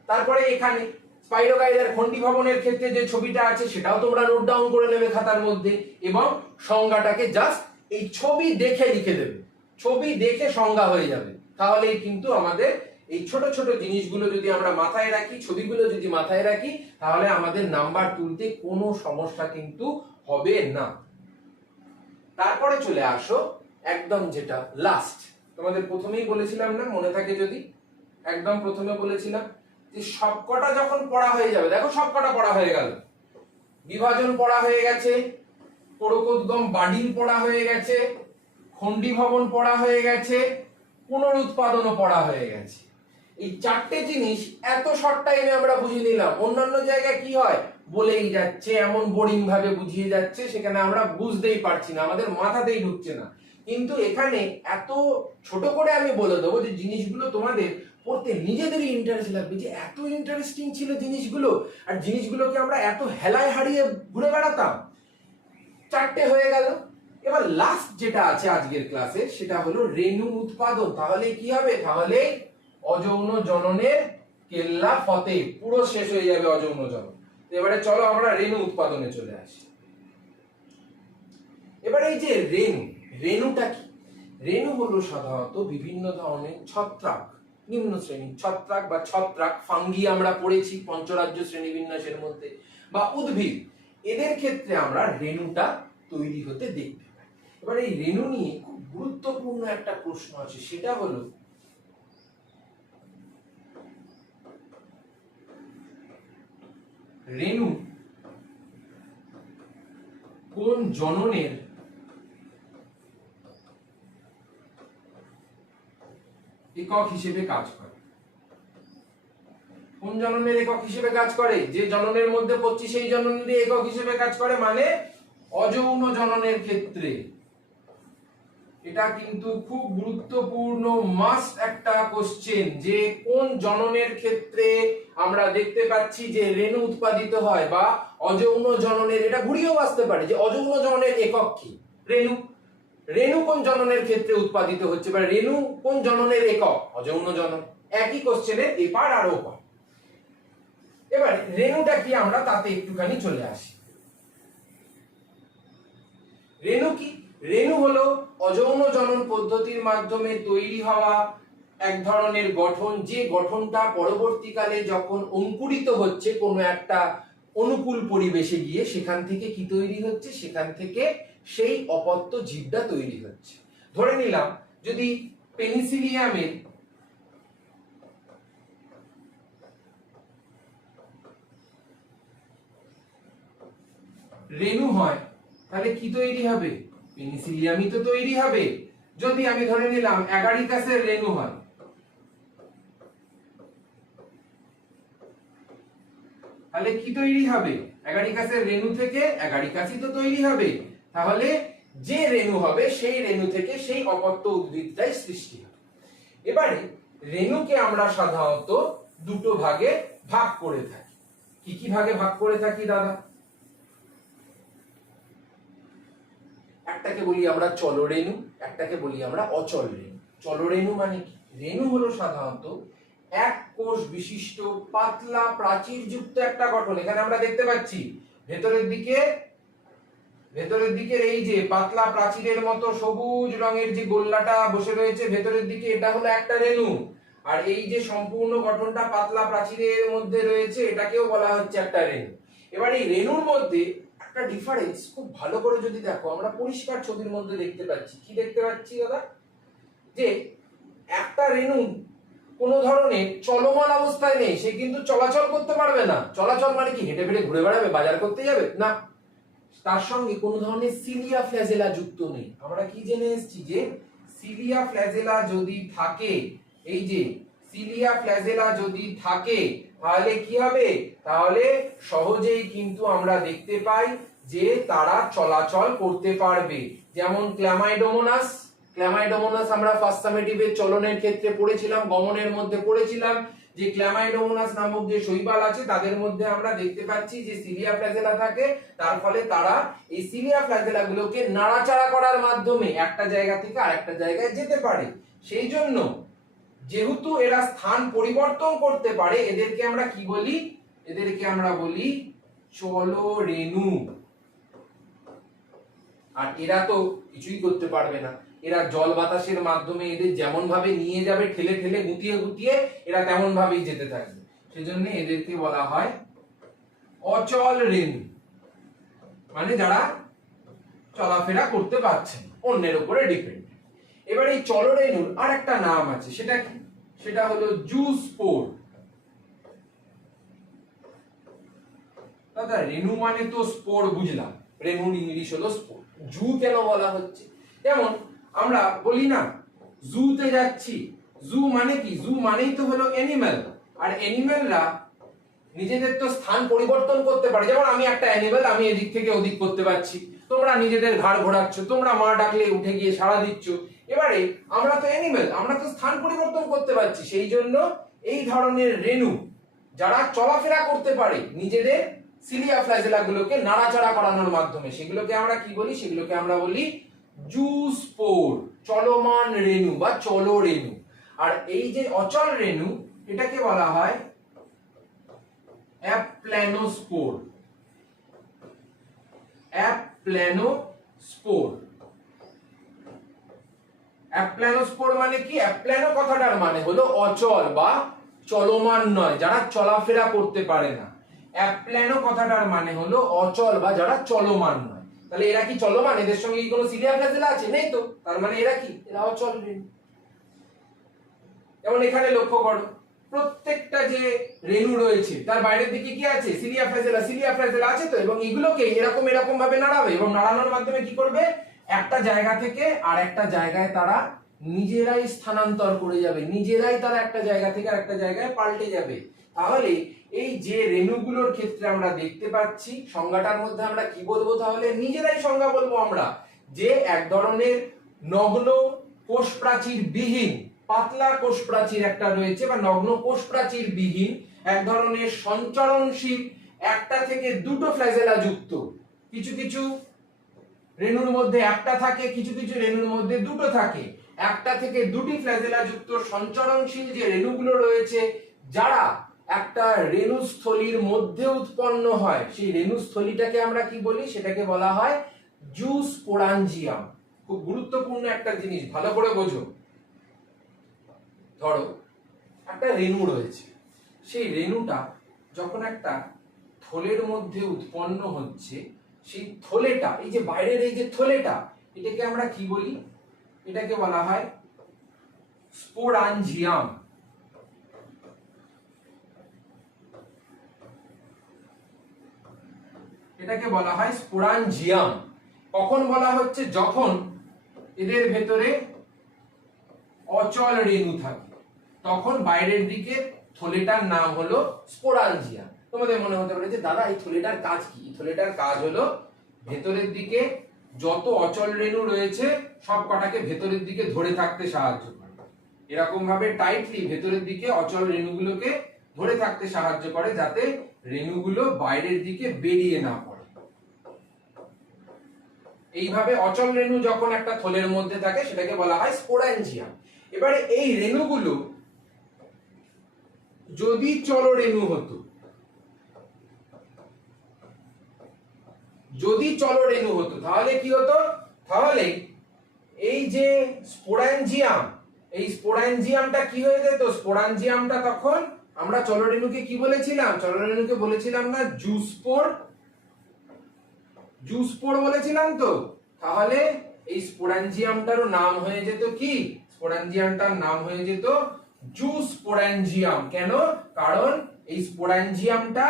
তারপরে এখানে স্পাইরোগাইরার খণ্ডীভবনের ক্ষেত্রে যে ছবিটা আছে, সেটাও তোমরা নোট ডাউন করে নেবে খাতার মধ্যে এবং সংজ্ঞাটাকে জাস্ট এই ছবি দেখে লিখে দেবে, ছবি দেখে সংজ্ঞা হয়ে যাবে। তাহলেই কিন্তু আমাদের এই ছোট ছোট জিনিসগুলো যদি আমরা মাথায় রাখি, ছবিগুলো যদি মাথায় রাখি, তাহলে আমাদের নাম্বার তুলতে কোনো সমস্যা কিন্তু হবে না। তারপরে চলে আসো একদম যেটা লাস্ট, তোমাদের প্রথমেই বলেছিলাম না, মনে থাকে যদি, একদম প্রথমে বলেছিলাম যে সবকটা যখন পড়া হয়ে যাবে, দেখো সবকটা পড়া হয়ে গেল, বিভাজন পড়া হয়ে গেছে, পরকোদ্গম বাডিল পড়া হয়ে গেছে, খণ্ডী ভবন পড়া হয়ে গেছে, পুনরুৎপাদনও পড়া হয়ে গেছে। এই চারটে জিনিস এত শর্ট টাইমে আমরা বুঝিয়ে নিলাম। অন্যান্য জায়গায় কি হয়, বলেই যাচ্ছে, এমন বোরিং ভাবে বুঝিয়ে যাচ্ছে, সেখানে আমরা বুঝতেই পারছি না, আমাদের মাথাতেই ঢুকছে না। কিন্তু এখানে এত ছোট করে আমি বলে দেবো যে জিনিসগুলো তোমাদের পড়তে নিজেদেরই ইন্টারেস্ট লাগবে, যে এত ইন্টারেস্টিং ছিল জিনিসগুলো, আর জিনিসগুলোকে আমরা এত হেলায় হারিয়ে ঘুরে বেড়াতাম। চারটে হয়ে গেল। এবার লাস্ট যেটা আছে আজকের ক্লাসে, সেটা হলো রেণু উৎপাদন। তাহলে কি হবে, তাহলে অযৌন জননের কেল্লা ফতে, পুরো শেষ হয়ে যাবে অযৌন জনন। এবারে চলো আমরা রেণু উৎপাদনে চলে আসি। এবার এই যে রেণু, রেণুটা কি? রেণু হলো সাধারণত বিভিন্ন ধরনের ছত্রাক, নিম্ন শ্রেণী ছত্রাক বা ছত্রাক, ফাঙ্গি আমরা পড়েছি পঞ্চরাজ্য শ্রেণীবিন্যাসের মধ্যে, বা উদ্ভিদ, এদের ক্ষেত্রে আমরা রেণুটা তৈরি হতে দেখতে পাই। এবার এই রেণু নিয়ে খুব গুরুত্বপূর্ণ একটা প্রশ্ন আছে, সেটা হলো রেণু কোন জননের একক হিসেবে কাজ করে? কোন জননের একক হিসেবে কাজ করে? যে জননের মধ্যে পড়ছি সেই জননের একক হিসেবে কাজ করে, মানে অযৌন জননের ক্ষেত্রে। এটা কিন্তু খুব গুরুত্বপূর্ণ, মাস্ট একটা কোশ্চেন, যে কোন জননের ক্ষেত্রে আমরা দেখতে পাচ্ছি যে রেণু উৎপাদিত হয়, বা অযৌন জননের, এটা ঘুরিয়েও আসতে পারে যে অযৌন জননের একক কি? রেণু। রেণু কোন জননের ক্ষেত্রে উৎপাদিত হচ্ছে, বা রেণু কোন জননের একক? অযৌন জনন। একই কোশ্চেনের এপার আর ওপার। এবার রেণুটা কি আমরা তাতে একটুখানি চলে আসি। রেণু কি? রেণু হলো অযৌন জনন পদ্ধতির মাধ্যমে তৈরি হওয়া এক ধরনের গঠন, যে গঠনটা পরবর্তীকালে যখন অঙ্কুরিত হচ্ছে কোনো একটা অনুকূল পরিবেশে গিয়ে, সেখান থেকে কি তৈরি হচ্ছে, সেখান থেকে সেই অপত্য জীবটা তৈরি হচ্ছে। ধরে নিলাম যদি পেনিসিলিয়ামের রেণু হয়, তাহলে কি তৈরি হবে? পেনিসিলিয়ামই তো তৈরি হবে। যদি আমি ধরে নিলাম অ্যাগারিকাসের রেণু হয়, তাহলে কি তৈরি হবে? অ্যাগারিকাসের রেণু থেকে অ্যাগারিকাসই তো তৈরি হবে। তাহলে যে রেণু হবে সেই রেণু থেকে সেই অপত্য উদ্ভিদটাই সৃষ্টি হবে। এবারে রেণুকে আমরা সাধারণত দুটো ভাগে ভাগ করে থাকি। কি কি ভাগে ভাগ করে থাকি দাদা? একটাকে বলি আমরা চলরেণু, একটাকে বলি আমরা অচল রেণু। চলরেণু মানে কি? রেণু হলো সাধারণত এক কোষ বিশিষ্ট পাতলা প্রাচীর যুক্ত একটা গঠন। এখানে আমরা দেখতে পাচ্ছি ভেতরের দিকের এই যে পাতলা প্রাচীরের মতো সবুজ রঙের যে গোল্লাটা বসে রয়েছে ভেতরের দিকে, এটা হলো একটা রেণু। আর এই যে সম্পূর্ণ গঠনটা পাতলা প্রাচীরের মধ্যে রয়েছে, এটাকেও বলা হচ্ছে একটা রেণু। এবার এই রেণুর মধ্যে একটা ডিফারেন্স খুব ভালো করে যদি দেখো, আমরা পরিষ্কার ছবির মধ্যে দেখতে পাচ্ছি। কি দেখতে পাচ্ছি দাদা? যে একটা রেণু কোন ধরনের চলমান অবস্থায় নেই, সে কিন্তু চলাচল করতে পারবে না। চলাচল মানে কি? হেঁটে ফেটে ঘুরে বেড়াবে, বাজার করতে যাবে না। তার সঙ্গে কোন ধরনের সিলিয়া ফ্ল্যাজেলা যুক্ত নেই। আমরা কি জেনে এসেছি যে সিলিয়া ফ্ল্যাজেলা যদি থাকে, এই যে সিলিয়া ফ্ল্যাজেলা যদি থাকে, তাহলে কি হবে? তাহলে সহজেই কিন্তু আমরা দেখতে পাই যে তারা চলাচল করতে পারবে। যেমন ক্ল্যামাইডোমোনাস, ক্ল্যামাইডোমোনাস আমরা ফার্স্ট সামেটিভের চলনের ক্ষেত্রে পড়েছিলাম, গমনের মধ্যে পড়েছিলাম যে ক্ল্যামাইডোমোনাস নামক যে শৈবাল আছে তাদের মধ্যে আমরা দেখতে পাচ্ছি যে সিলিয়া ফ্ল্যাজেলা থাকে। তার ফলে তারা এই সিলিয়া ফ্ল্যাজেলা গুলোকে নাড়াচাড়া করার মাধ্যমে একটা জায়গা থেকে আরেকটা জায়গায় যেতে পারে। সেই জন্য যেহেতু এরা স্থান পরিবর্তন করতে পারে, এদেরকে আমরা কি বলি? এদেরকে আমরা বলি চলরেণু। আর এরা তো কিছুই করতে পারবে না, এরা জল বাতাসের মাধ্যমে এদের যেমন ভাবে নিয়ে যাবে ঠেলে ঠেলে গুটিয়ে গুটিয়ে এরা তেমন ভাবেই যেতে থাকবে। সেজন্য এদেরকে বলা হয় অচল রেণু, মানে যারা চলাফেরা করতে পারছে না, অন্যের উপরে ডিপেন্ড। এবার এই চলরেণুর আর একটা নাম আছে, সেটা কি? সেটা হলো জুস্পোর। দাদা রেণু মানে তো স্পোর বুঝলাম, রেণুর ইংলিশ হলো স্পোর, জু কেন বলা হচ্ছে? যেমন আমরা বলি না জুতে যাচ্ছি, জু মানে কি? জু মানেই তো হলো অ্যানিম্যাল, আর অ্যানিম্যালরা নিজেদের তো স্থান পরিবর্তন করতে পারে। যেমন আমি একটা অ্যানিম্যাল, আমি এদিক থেকে ওদিক করতে পারছি, তোমরা নিজেদের ঘাড় ঘোরাচ্ছ, তোমরা মা ডাকলে উঠে গিয়ে সাড়া দিচ্ছ। এবারে আমরা তো অ্যানিম্যাল, আমরা তো স্থান পরিবর্তন করতে পারছি। সেই জন্য এই ধরনের রেণু যারা চলাফেরা করতে পারে নিজেদের সিলিয়া ফ্ল্যাজেলা গুলোকে নাড়াচাড়া করানোর মাধ্যমে, সেগুলোকে আমরা কি বলি? সেগুলোকে আমরা বলি জুস্পোর, চলমান রেণু বা চলো রেণু। আর এই যে অচল রেণু, এটাকে বলা হয় অ্যাপ্ল্যানোস্পোর। অ্যাপ্ল্যানোস্পোর, অ্যাপ্ল্যানোস্পোর মানে কি? অ্যাপ্ল্যানো কথাটার মানে হলো অচল বা চলমান নয়, যারা চলাফেরা করতে পারে না। অ্যাপ্ল্যানো কথাটার মানে হলো অচল বা যারা চলমান নয়। তাহলে এরা কি চলমান? এদের সঙ্গে কি কোনো সিলিয়া ফ্ল্যাজেলা আছে? নেই তো। তার মানে এরা কি? এরা অচল রেণু। যেমন এখানে লক্ষ্য করো, প্রত্যেকটা যে রেণু রয়েছে তার বাইরের দিকে কি আছে? Cilia flagella. সিলিয়া ফ্ল্যাজেলা আছে তো, এবং এগুলোকে এরকম এরকম ভাবে নাড়াবে, এবং নাড়ানোর মাধ্যমে কি করবে? একটা জায়গা থেকে আর একটা জায়গায় তারা নিজেরাই স্থানান্তর করে যাবে, নিজেরাই তারা একটা জায়গা থেকে আর একটা জায়গায় পাল্টে যাবে। তাহলে এই যে রেণুগুলোর ক্ষেত্রে আমরা দেখতে পাচ্ছি, সংজ্ঞাটার মধ্যে আমরা কি বলবো? তাহলে নিজেরাই সংজ্ঞা বলবো আমরা, যে এক ধরনের নগ্ন কোষ প্রাচীর বিহীন, পাতলা কোষ প্রাচীর একটা রয়েছে, বা নগ্ন কোষ প্রাচীর বিহীন এক ধরনের সঞ্চরণশীল একটা থেকে দুটো ফ্ল্যাজেলা যুক্ত। কিছু কিছু রেণুর মধ্যে একটা থাকে, কিছু কিছু রেণুর মধ্যে দুটো থাকে। একটা থেকে দুটি ফ্ল্যাজেলা যুক্ত সঞ্চরণশীল যে রেণুগুলো রয়েছে, যারা একটা রেণুস্থলীর মধ্যে উৎপন্ন হয়, সেই রেণুস্থলীটাকে আমরা কি বলি? সেটাকে বলা হয় জুস্পোরাঞ্জিয়াম। খুব গুরুত্বপূর্ণ একটা জিনিস, ভালো করে বোঝো। ধরো একটা রেণু রয়েছে, সেই রেণুটা যখন একটা থলের মধ্যে উৎপন্ন হচ্ছে, সেই থলেটা, এই যে বাইরের এই যে থলেটা, এটাকে আমরা কি বলি? এটাকে বলা হয় স্পোরাঞ্জিয়াম। এটাকে বলা হয় স্পোরাঞ্জিয়াম। কখন বলা হচ্ছে? যখন এদের ভেতরে অচল রেণু থাকে, তখন বাইরের দিকে থলেটার নাম হলো স্পোরাঞ্জিয়াম। তোমাদের মনে হতে পারে যে দাদা এই থলেটার কাজ কি? এই থলেটার কাজ হলো ভেতরের দিকে যত অচল রেণু রয়েছে সব কটাকে ভেতরের দিকে ধরে থাকতে সাহায্য করে। এরকম ভাবে টাইটলি ভেতরের দিকে অচল রেণুগুলোকে ধরে থাকতে সাহায্য করে, যাতে রেণুগুলো বাইরের দিকে বেরিয়ে না পড়ে। এইভাবে অচল রেণু যখন একটা থলের মধ্যে থাকে, সেটাকে বলা হয় স্পোরাঞ্জিয়াম। এবারে এই রেণুগুলো যদি চল রেণু হতো, যদি চল রেণু হতো, তাহলে কি হতো? তাহলে এই যে স্পোরাঞ্জিয়াম, এই স্পোরাঞ্জিয়ামটা কি হয়ে যেত? স্পোরাঞ্জিয়ামটা তখন আমরা চলরেণুকে কি বলেছিলাম? চলরেণুকে বলেছিলাম না জুস্পোর? জুস্পোর বলেছিলাম তো। তাহলে এই স্পোরাঞ্জিয়ামটারও নাম হয়ে যেত কি? স্পোরাঞ্জিয়ামটার নাম হয়ে যেত জুস্পোরাঞ্জিয়াম। কেন? কারণ এই স্পোরাঞ্জিয়ামটা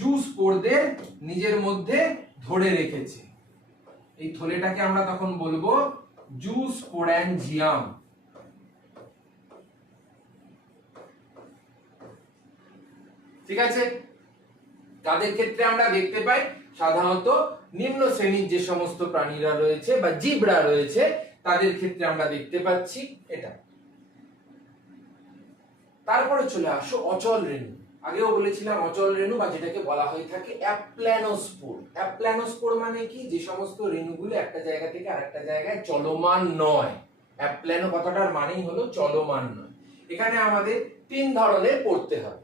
জুস্পোরদের নিজের মধ্যে ধরে রেখেছে। এই থলেটাকে আমরা তখন বলবো জুস্পোরাঞ্জিয়াম। ঠিক আছে? তাদের ক্ষেত্রে আমরা দেখতে পাই সাধারণত নিম্ন শ্রেণীর যে সমস্ত প্রাণীরা রয়েছে বা জীবরা রয়েছে, তাদের ক্ষেত্রে আমরা দেখতে পাচ্ছি এটা। তারপরে চলে আসো অচল রেণু। আগেও বলেছিলাম অচল রেণু বা যেটাকে বলা হয়ে থাকে অ্যাপ্ল্যানোস্পোর। অ্যাপ্ল্যানোস্পোর মানে কি? যে সমস্ত রেণুগুলো একটা জায়গা থেকে আরেকটা জায়গায় চলমান নয়। অ্যাপ্ল্যানো কথাটার মানেই হলো চলমান নয়। এখানে আমাদের তিন ধরনের পড়তে হবে।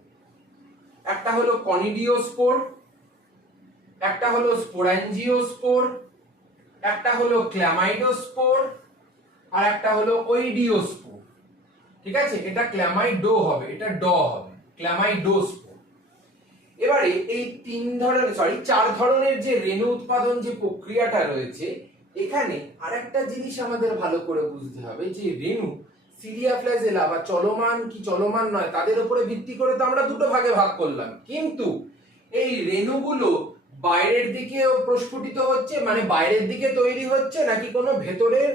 একটা হলো কনিডিওস্পোর, একটা হলো স্পোরাঞ্জিওস্পোর, একটা হলো ক্ল্যামাইডোস্পোর আর একটা হলো ওইডিওস্পোর। ঠিক আছে, এটা ক্ল্যামাইডো হবে, এটা ড হবে, ক্ল্যামাইডোস্পোর। এবারে এই চার ধরনের যে রেণু উৎপাদন যে প্রক্রিয়াটা রয়েছে, এখানে আরেকটা জিনিস আমাদের ভালো করে বুঝতে হবে যে রেণু সিলিয়া ফ্ল্যাজেলা বা চলমান কি চলমান নয় তাদের উপরে ভিত্তি করে তো আমরা দুটো ভাগে ভাগ করলাম, কিন্তু এই রেণুগুলো বাইরের দিকে প্রস্ফুটিত হচ্ছে, মানে বাইরের দিকে তৈরি হচ্ছে, নাকি কোনো ভেতরের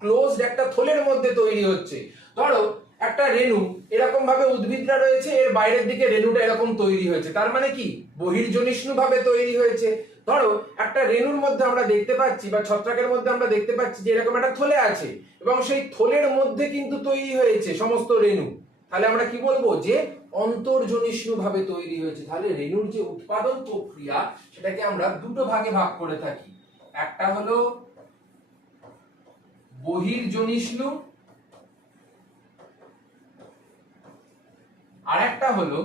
ক্লোজড একটা থলের মধ্যে তৈরি হচ্ছে। ধরো একটা রেণু এরকম ভাবে উদ্ভিদরা রয়েছে, এর বাইরের দিকে রেণুটা এরকম তৈরি হয়েছে, তার মানে কি বহির্জনিষ্ণু ভাবে তৈরি হয়েছে। ধরো একটা রেণুর মধ্যে আমরা দেখতে পাচ্ছি বা ছত্রাকের মধ্যে আমরা দেখতে পাচ্ছি যে এরকম একটা থলে আছে এবং সেই থলের মধ্যে কিন্তু তৈরি হয়েছে সমস্ত রেণু, তাহলে আমরা কি বলবো যে অন্তর্জনিষ্ণু ভাবে তৈরি হয়েছে। তাহলে রেণুর যে উৎপাদন প্রক্রিয়া সেটাকে আমরা দুটো ভাগে ভাগ করে থাকি, একটা হলো বহির্জনিষ্ণু আর একটা হলো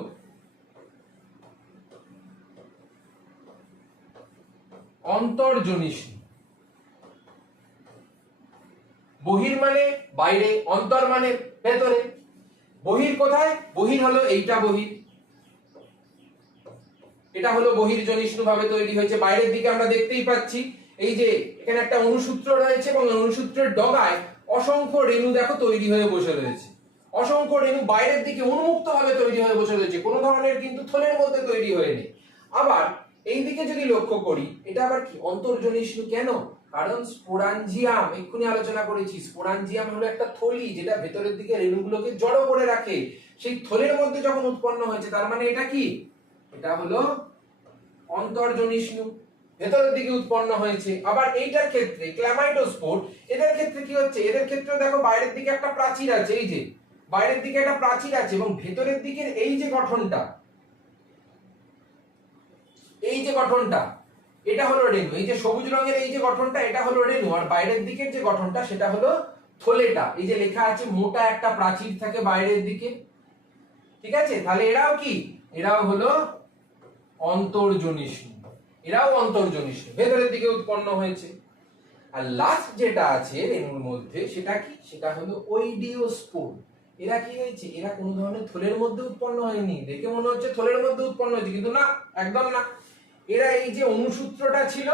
অন্তর্জনিষ্ণু। বহির মানে বাইরে, অন্তর মানে ভেতরে। বহির কোথায়? বহির হলো এইটা বহির, এটা হলো বহির্জনিষ্ণু ভাবে তৈরি হয়েছে। বাইরের দিকে আমরা দেখতেই পাচ্ছি এই যে এখানে একটা অণুসূত্র রয়েছে এবং অণুসূত্রের ডগায় অসংখ্য রেণু দেখো তৈরি হয়ে বসে রয়েছে। অসংখ্য রেণু বাইরের দিকে উন্মুক্ত ভাবে তৈরি হয়ে বসে রয়েছে, কোনো ধরনের কিন্তু থলের মধ্যে তৈরি হয়নি। আবার এই দিকে যদি লক্ষ্য করি, এটা আবার কি অন্তর্জনিষ্ণু। কেন? কারণ স্পোরাঞ্জিয়াম এক্ষুনি আলোচনা করেছি, স্পোরাঞ্জিয়াম হলো একটা থলি যেটা ভেতরের দিকে রেণুগুলোকে জড়ো করে রাখে। সেই থলের মধ্যে যখন উৎপন্ন হয়েছে তার মানে এটা কি, এটা হলো অন্তর্জনিষ্ণু, ভেতরের দিকে উৎপন্ন হয়েছে। আবার এইটার ক্ষেত্রে ক্ল্যামাইডোস্পোর, এদের ক্ষেত্রে কি হচ্ছে, এদের ক্ষেত্রে দেখো বাইরের দিকে একটা প্রাচীর আছে, এই যে বাইরের দিকে একটা প্রাচীর আছে এবং ভেতরের দিকের এই যে গঠনটা, এই যে গঠনটা এটা হলো রেণু। এই যে সবুজ রঙের এই যে গঠনটা এটা হলো রেণু, আর বাইরের দিকের যে গঠনটা সেটা হলো থলেটা। এই যে লেখা আছে মোটা একটা প্রাচীর থাকে বাইরের দিকে, ঠিক আছে। তাহলে এরাও কি, এরাও হলো অন্তর্জনিষ্ণু, এরাও অন্তর্জনিষ্ণু, ভেতরের দিকে উৎপন্ন হয়েছে। আর লাস্ট যেটা আছে রেণুর মধ্যে সেটা কি, সেটা হলো ওইডিওস্পোর। এরা কি হয়েছে, এরা কোন ধরনের থলের মধ্যে উৎপন্ন হয়নি। দেখে মনে হচ্ছে থলের মধ্যে উৎপন্ন হয়েছে, কিন্তু না, একদম না। এরা এই যে অণুসূত্রটা ছিল,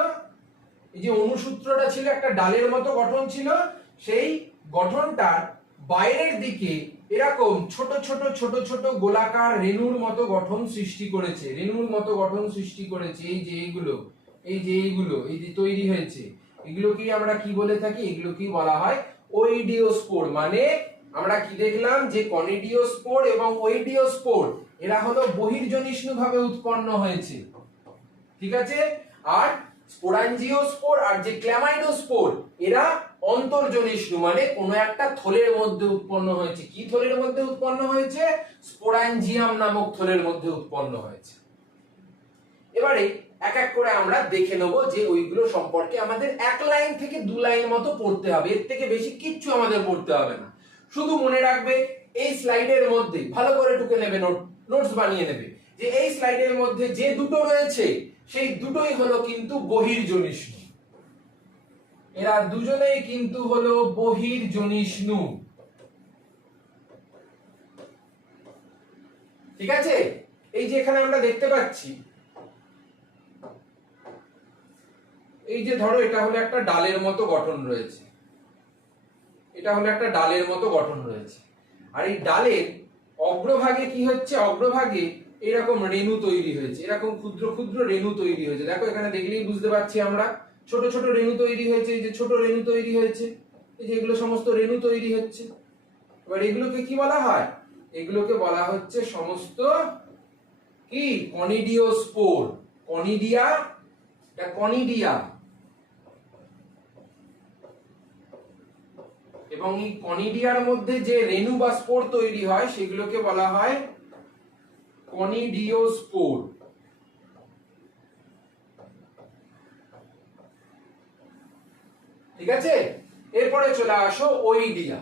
এই যে অণুসূত্রটা ছিল একটা ডালের মতো গঠন ছিল, সেই গঠনটার বাইরের দিকে এরকম ছোট ছোট ছোট ছোট গোলাকার রেণুর মতো গঠন সৃষ্টি করেছে, রেণুর মতো গঠন সৃষ্টি করেছে। এই যে এইগুলো, এই যে এইগুলো, এই যে তৈরি হয়েছে, এগুলোকেই আমরা কি বলে থাকি, এগুলোকেই বলা হয় ওইডিওস্পোর। মানে আমরা কি দেখলাম যে কনিডিওস্পোর এবং ওইডিওস্পোর এরা হলো বহির্জনিষ্ণু ভাবে উৎপন্ন হয়েছে, ঠিক আছে। আর স্পোরাঞ্জিওস্পোর আর যে ক্ল্যামাইডোস্পোর এরা অন্তর্জনিষ্ণু, মানে কোনো একটা থলের মধ্যে উৎপন্ন হয়েছে। কি থলের মধ্যে উৎপন্ন হয়েছে? স্পোরাঞ্জিয়াম নামক থলের মধ্যে উৎপন্ন হয়েছে। এবারে এক এক করে আমরা দেখে নেব যে ওইগুলো সম্পর্কে আমাদের এক লাইন থেকে দু লাইন মতো পড়তে হবে, এর থেকে বেশি কিচ্ছু আমাদের পড়তে হবে না। শুধু মনে রাখবে এই স্লাইডের মধ্যে ভালো করে টুকে নেবে, নোটস বানিয়ে নেবে যে এই স্লাইডের মধ্যে যে দুটো রয়েছে সেই দুটোই হলো কিন্তু বহির্জনিষ্ণু, এরা দুজনেই কিন্তু হলো বহির্জনিষ্ণু, ঠিক আছে। এই যে এখানে আমরা দেখতে পাচ্ছি, এই যে ধরো এটা হলো একটা ডালের মতো গঠন রয়েছে, এটা হলো একটা ডালের মতো গঠন রয়েছে। আর এই ডালের অগ্রভাগে কি হচ্ছে, অগ্রভাগে এরকম রেণু তৈরি হয়েছে, এরকম ক্ষুদ্র ক্ষুদ্র রেণু তৈরি হয়েছে। দেখো এখানে দেখলেই বুঝতে পারছি আমরা, ছোট ছোট রেণু তৈরি হয়েছে, এই যে ছোট রেণু তৈরি হয়েছে, এই যে এগুলো সমস্ত রেণু তৈরি হচ্ছে। এবার এগুলোকে কি বলা হয়, এগুলোকে বলা হচ্ছে সমস্ত কি কনিডিওস্পোর, কনিডিয়া, কনিডিয়া। এবং এই কনিডিয়ার মধ্যে যে রেণু বা স্পোর তৈরি হয় সেগুলোকে বলা হয় কনিডিওস্পোর, ঠিক আছে। এরপরে চলে আসো ওইডিয়া।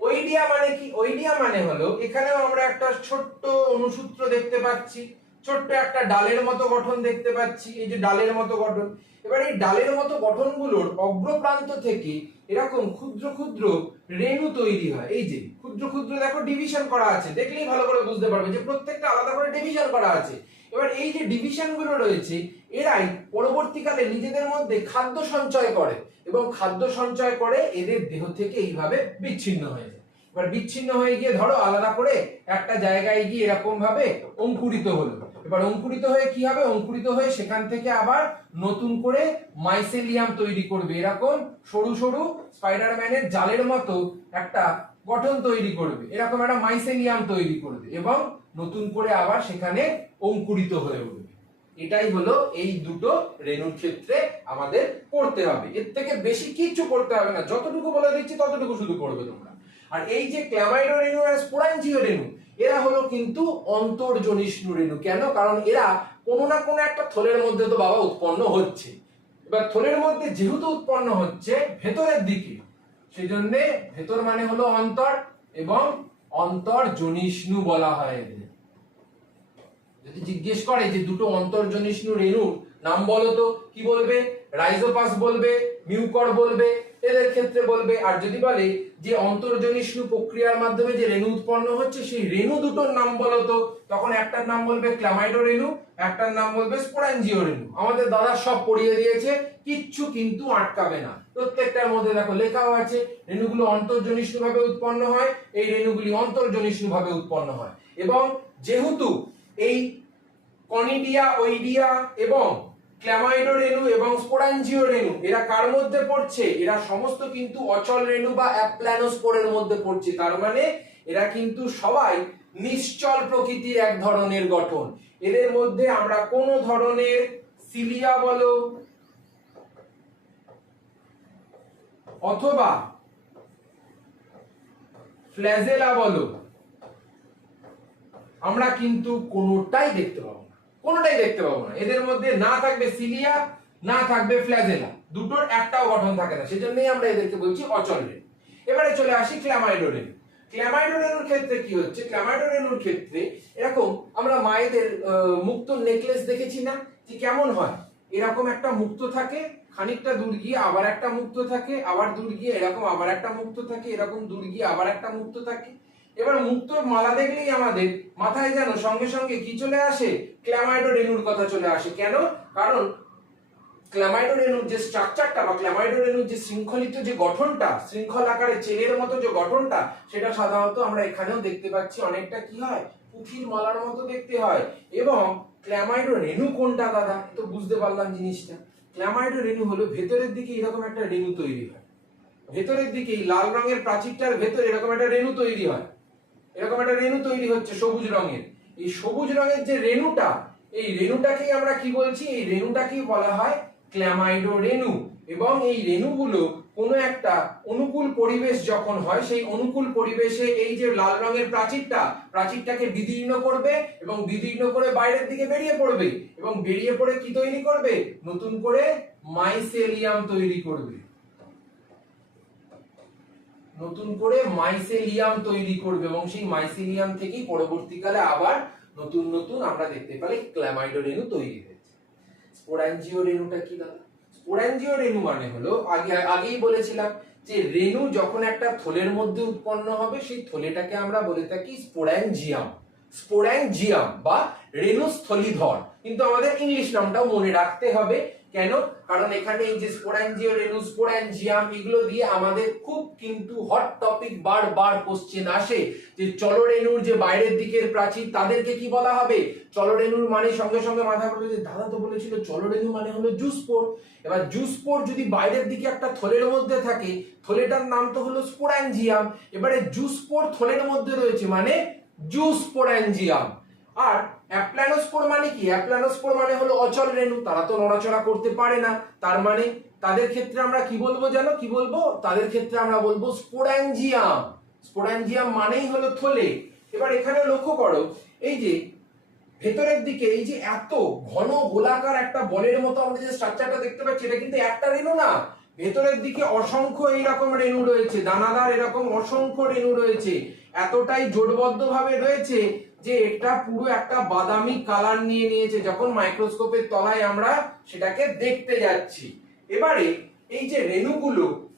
ওইডিয়া মানে কি? ওইডিয়া মানে হলো এখানেও আমরা একটা ছোট্ট অণুসূত্র দেখতে পাচ্ছি, ছোট্ট একটা ডালের মতো গঠন দেখতে পাচ্ছি, এই যে ডালের মতো গঠন। এবার এই ডালের মতো গঠনগুলোর অগ্রপ্রান্ত থেকে এরকম ক্ষুদ্র ক্ষুদ্র রেণু তৈরি হয়। এই যে ক্ষুদ্র ক্ষুদ্র দেখো ডিভিশন করা আছে, দেখলেই ভালো করে বুঝতে পারবে যে প্রত্যেকটা আলাদা করে ডিভিশন করা আছে। এবার এই যে ডিভিশন গুলো রয়েছে, এরাই পরবর্তীকালে নিজেদের মধ্যে খাদ্য সঞ্চয় করে এবং খাদ্য সঞ্চয় করে এদের দেহ থেকে এইভাবে বিচ্ছিন্ন হয়ে যায়। এবার বিচ্ছিন্ন হয়ে গিয়ে ধরো আলাদা করে একটা জায়গায় গিয়ে এরকম ভাবে অঙ্কুরিত হলো। এবার অঙ্কুরিত হয়ে কি হবে, অঙ্কুরিত হয়ে সেখান থেকে আবার নতুন করে মাইসেলিয়াম তৈরি করবে, এরকম সরু সরু স্পাইডারম্যানের জালের মতো একটা গঠন তৈরি করবে, এরকম একটা মাইসেলিয়াম তৈরি করবে এবং নতুন করে আবার সেখানে অঙ্কুরিত হয়ে উঠবে। এটাই হলো এই দুটো রেণুর ক্ষেত্রে আমাদের করতে হবে। এর থেকে বেশি কিচ্ছু করতে হবে না, যতটুকু বলে দিচ্ছি ততটুকু শুধু করবে তোমরা। আর এই যে ক্ল্যামাইডো রেণু আর স্পোরাঞ্জিও রেণু, এরা হলো কিন্তু অন্তর্জনিষ্ণু রেণু। কেন? কারণ এরা কোনো না কোনো একটা থলের মধ্যে তো বাবা উৎপন্ন হচ্ছে। এবার থলের মধ্যে যেহেতু উৎপন্ন হচ্ছে ভেতরের দিকে, সেই জন্য ভেতর মানে হলো অন্তর এবং অন্তর্জনিষ্ণু বলা হয় এদের। যদি জিজ্ঞেস করে যে দুটো অন্তর্জনিষ্ণু রেণুর নাম বলো তো, কি বলবে? রাইজোপাস বলবে, মিউকর বলবে, এদের ক্ষেত্রে বলবে। আর যদি বলে যে অন্তর্জনিষ্ণু প্রক্রিয়ার মাধ্যমে যে রেণু উৎপন্ন হচ্ছে সেই রেণু দুটোর নাম বলো তো, তখন একটার নাম বলবে ক্ল্যামাইডো রেণু, একটার নাম বলবে স্পোরাঞ্জিও রেণু। আমাদের দাদা সব পড়িয়ে দিয়েছে, কিচ্ছু কিন্তু আটকাবে না। প্রত্যেকটার মধ্যে দেখো লেখাও আছে রেণুগুলো অন্তর্জনিষ্ণু ভাবে উৎপন্ন হয়, এই রেণুগুলি অন্তর্জনিষ্ণু ভাবে উৎপন্ন হয়। এবং যেহেতু এই কনিডিয়া, ওইডিয়া এবং ক্ল্যামাইডো রেণু এবং স্পোরাঞ্জিও রেণু এরা কার মধ্যে পড়ছে? এরা সমস্ত কিন্তু অচল রেণু বা অ্যাপ্ল্যানোস্পোরের মধ্যে পড়ছে। তার মানে এরা কিন্তু সবাই নিশ্চল প্রকৃতির এক ধরনের গঠন। এদের মধ্যে আমরা কোন ধরনের সিলিয়া বলো অথবা ফ্ল্যাজেলা বলো, আমরা কিন্তু কোনোটাই দেখতে পাবো না, কোনোটাই দেখতে পাবো না। এদের মধ্যে না থাকবে সিলিয়া, না থাকবে ফ্ল্যাজেলা, দুটোর একটাও গঠন থাকে না। সেজন্যই আমরা এদেরকে বলছি অচল রেণু। এবারে চলে আসি ক্ল্যামাইডো রেণু। ক্ল্যামাইডো রেণুর ক্ষেত্রে কি হচ্ছে? ক্ল্যামাইডো রেণুর ক্ষেত্রে এরকম আমরা মায়েদের মুক্ত নেকলেস দেখেছি না, যে কেমন হয়? এরকম একটা মুক্ত থাকে, খানিকটা দূর গিয়ে আবার একটা মুক্ত থাকে, আবার দূর গিয়ে এরকম আবার একটা মুক্ত থাকে, এরকম দূর গিয়ে আবার একটা মুক্ত থাকে। এবার মুক্তোর মালা দেখলেই আমাদের মাথায় যেন সঙ্গে সঙ্গে কি চলে আসে? ক্ল্যামাইডো রেণুর কথা চলে আসে। কেন? কারণ ক্ল্যামাইডো রেণুর যে স্ট্রাকচারটা বা ক্ল্যামাইডো রেণুর যে শৃঙ্খলিত যে গঠনটা, শৃঙ্খল আকারে চেনের মতো যে গঠনটা, সেটা সাধারণত আমরা এখানেও দেখতে পাচ্ছি অনেকটা কি হয়? পুঁথির মালার মতো দেখতে হয়। এবং ক্ল্যামাইডো রেণু কোনটা দাদা? তো বুঝতে পারলাম জিনিসটা। ক্ল্যামাইডো রেণু হলো ভেতরের দিকে এরকম একটা রেণু তৈরি হয়, ভেতরের দিকে এই লাল রঙের প্রাচীরটার ভেতরে এরকম একটা রেণু তৈরি হয়, এরকম একটা রেণু তৈরি হচ্ছে সবুজ রঙের। এই সবুজ রঙের যে রেণুটা, এই রেণুটাকেই আমরা কি বলছি? এই রেণুটাকেই বলা হয় ক্ল্যামাইডো রেণু। এবং এই রেণুগুলো কোনো একটা অনুকূল পরিবেশ যখন হয়, সেই অনুকূল পরিবেশে এই যে লাল রঙের প্রাচীরটাকে বিদীর্ণ করবে এবং বিদীর্ণ করে বাইরের দিকে বেরিয়ে পড়বে এবং বেরিয়ে পড়ে কি তৈরি করবে? নতুন করে মাইসেলিয়াম তৈরি করবে, নতুন করে মাইসেলিয়াম তৈরি করবে এবং সেই মাইসেলিয়াম থেকেই পরবর্তীকালে আবার নতুন নতুন আমরা দেখতে পাই ক্ল্যামাইডো রেণু তৈরি হয়েছে। স্পোরাঞ্জিও রেণুটা কি দাদা? স্পোরাঞ্জিও রেণু মানে হলো আগেই বলেছিলাম যে রেণু যখন একটা থলের মধ্যে উৎপন্ন হবে সেই থলেটাকে আমরা বলে থাকি স্পোরাঞ্জিয়াম, স্পোরাঞ্জিয়াম বা রেণুস্থলীধর। কিন্তু আমাদের ইংলিশ নামটাও মনে রাখতে হবে। কেন? কারণ এখানে এই যে স্পোরাঞ্জিও রেণু, স্পোরাঞ্জিয়াম, এগুলো দিয়ে আমাদের খুব কিন্তু হট টপিক বারবার কোশ্চেন আসে যে চলরেণুর যে বাইরের দিকের প্রাচীর তাদেরকে কি বলা হবে? চলরেণুর মানে সঙ্গে সঙ্গে মাথা ঘুরবে যে দাদা তো বলেছিল চলরেণু মানে হলো জুস্পোর। এবার জুস্পোর যদি বাইরের দিকে একটা থলের মধ্যে থাকে, থলেটার নাম তো হলো স্পোরাঞ্জিয়াম। এবারে জুস্পোর থলের মধ্যে রয়েছে মানে জুস্পোরাঞ্জিয়াম। আর অ্যাপ্ল্যানোস্পোর মানে কি? অ্যাপ্ল্যানোস্পোর মানে হলো অচল রেণু, তারা তো নড়াচড়া করতে পারে না। তার মানে তাদের ক্ষেত্রে আমরা কি বলবো জানো? কি বলবো? তাদের ক্ষেত্রে আমরা বলবো স্পোরাঞ্জিয়াম। স্পোরাঞ্জিয়াম মানেই হলো থলে। এবার এখানে লক্ষ্য করো এই যে ভেতরের দিকে এই যে এত ঘন গোলাকার একটা বলের মতো আমরা যে স্ট্রাকচারটা দেখতে পাচ্ছি, এটা কিন্তু একটা রেণু না, ভেতরের দিকে অসংখ্য এইরকম রেণু রয়েছে, দানাদার এরকম অসংখ্য রেণু রয়েছে, এতটাই জোটবদ্ধ ভাবে রয়েছে যে এটা পুরো একটা বাদামি কালার নিয়ে নিয়েছে যখন মাইক্রোস্কোপের তলায় আমরা সেটাকে দেখতে যাচ্ছি। এবারে এই যে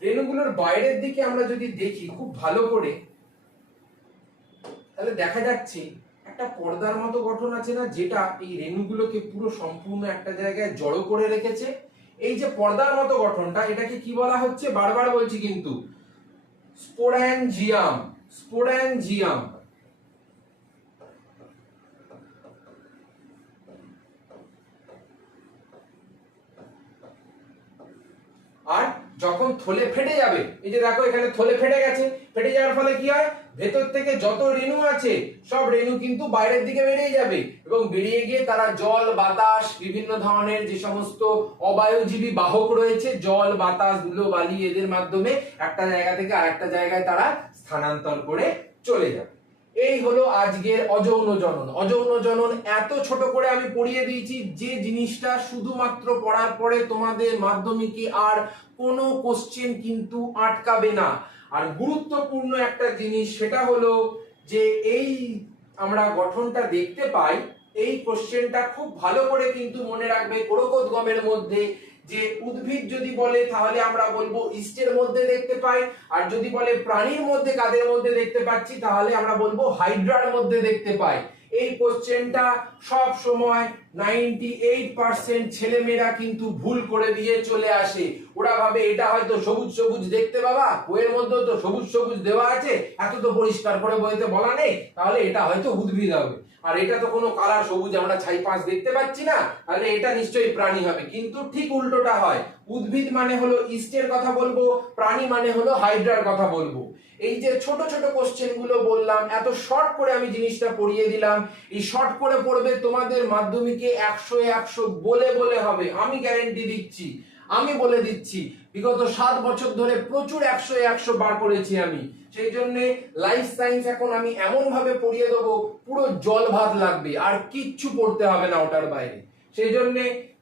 রেণুগুলোর বাইরের দিকে আমরা যদি দেখি খুব ভালো করে, তাহলে দেখা যাচ্ছে একটা পর্দার মতো গঠন আছে না, যেটা এই রেণুগুলোকে পুরো সম্পূর্ণ একটা জায়গায় জড়ো করে রেখেছে। এই যে পর্দার মতো গঠনটা, এটাকে কি বলা হচ্ছে, বারবার বলছি কিন্তু, স্পোরেঞ্জিয়াম। আর যখন থলে ফেটে যাবে, এই যে দেখো এখানে থলে ফেটে গেছে, ফেটে যাওয়ার ফলে কি হয়, ভেতর থেকে যত রেণু আছে সব রেণু কিন্তু বাইরের দিকে বেরিয়ে যাবে এবং বেরিয়ে গিয়ে তারা জল, বাতাস, বিভিন্ন ধরনের যে সমস্ত অবায়ুজীবী বাহক রয়েছে, জল, বাতাস, ধুলো, বালি, এদের মাধ্যমে একটা জায়গা থেকে আরেকটা জায়গায় তারা স্থানান্তর করে চলে যাবে। এই হলো আজকের অযৌন জনন। অযৌন জনন এত ছোট করে আমি পড়িয়ে দিয়েছি যে জিনিসটা শুধুমাত্র পড়ার পরে তোমাদের মাধ্যমিকে আর কোনো কোশ্চেন কিন্তু আটকাবে না। আর গুরুত্বপূর্ণ একটা জিনিস সেটা হলো যে এই আমরা গঠনটা দেখতে পাই, এই কোশ্চেনটা খুব ভালো করে কিন্তু মনে রাখবে কোরকোদ্গমের মধ্যে, যে উদ্ভিদ যদি বলে তাহলে আমরা বলবো ইস্টের মধ্যে দেখতে পাই, আর যদি বলে প্রাণীর মধ্যে কাদের মধ্যে দেখতে পাচ্ছি তাহলে আমরা বলবো হাইড্রার মধ্যে দেখতে পাই। এই কোশ্চেনটা সব সময় 98% ছেলেমেয়েরা কিন্তু ভুল করে দিয়ে চলে আসে। ওরা ভাবে এটা হয়তো সবুজ সবুজ দেখতে, বাবা বইয়ের মধ্যে তো সবুজ সবুজ দেওয়া আছে, এত তো পরিষ্কার করে বইতে বলা নেই, তাহলে এটা হয়তো উদ্ভিদ হবে। আর এটা তো কোনো কালার সবুজ আমরা ছাই পাঁচ দেখতে পাচ্ছি না, তাহলে এটা নিশ্চয়ই প্রাণী হবে। কিন্তু ঠিক উল্টোটা হয়, উদ্ভিদ মানে হলো ইস্টের কথা বলবো, প্রাণী মানে হলো হাইড্রার কথা বলবো। এই যে ছোট ছোট কোশ্চেন গুলো বললাম, এত শর্ট করে আমি জিনিসটা পড়িয়ে দিলাম, এই শর্ট করে পড়বে তোমাদের মাধ্যমিকে 100 বলে বলে হবে, আমি গ্যারেন্টি দিচ্ছি, আমি বলে দিচ্ছি। বিগত 7 বছর ধরে প্রচুর 100 বার করেছি আমি, সেই জন্য লাইফ সায়েন্স এখন আমি এমন ভাবে পড়িয়ে দেবো পুরো জল ভাত লাগবে, আর কিচ্ছু পড়তে হবে না ওটার বাইরে। সেই জন্য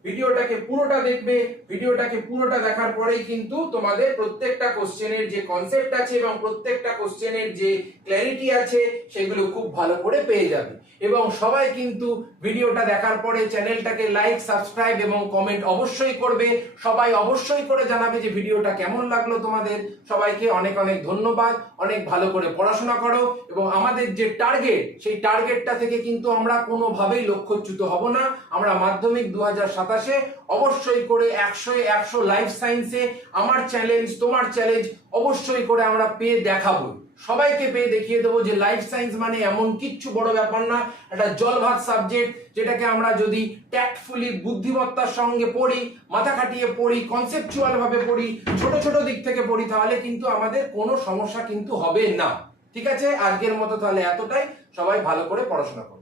ভিডিওটাকে পুরোটা দেখবে, ভিডিওটাকে পুরোটা দেখার পরেই কিন্তু তোমাদের প্রত্যেকটা কোশ্চেনের যে কনসেপ্ট আছে এবং প্রত্যেকটা কোশ্চেনের যে ক্ল্যারিটি আছে সেগুলো খুব ভালো করে পেয়ে যাবে। এবং সবাই কিন্তু ভিডিওটা দেখার পরে চ্যানেলটাকে লাইক, সাবস্ক্রাইব এবং কমেন্ট অবশ্যই করবে। সবাই অবশ্যই করে জানাবে যে ভিডিওটা কেমন লাগলো তোমাদের। সবাইকে অনেক অনেক ধন্যবাদ। অনেক ভালো করে পড়াশোনা করো এবং আমাদের যে টার্গেট, সেই টার্গেটটা থেকে কিন্তু আমরা কোনোভাবেই লক্ষ্যচ্যুত হব না। আমরা মাধ্যমিক 2027-এ অবশ্যই করে 100 লাইফ সায়েন্সে আমার চ্যালেঞ্জ, তোমার চ্যালেঞ্জ অবশ্যই করে আমরা পেয়ে দেখাবো। সবাইকে পেয়ে দেখিয়ে দেবো যে লাইফ সায়েন্স মানে এমন কিচ্ছু বড় ব্যাপার না, একটা জল ভাত সাবজেক্ট, যেটাকে আমরা যদি ট্যাক্টফুলি, বুদ্ধিমত্তার সঙ্গে পড়ি, মাথা খাটিয়ে পড়ি, কনসেপচুয়াল ভাবে পড়ি, ছোট ছোট দিক থেকে পড়ি, তাহলে কিন্তু আমাদের কোনো সমস্যা কিন্তু হবে না। ঠিক আছে, আজকের মতো তাহলে এতটাই। সবাই ভালো করে পড়াশোনা করো।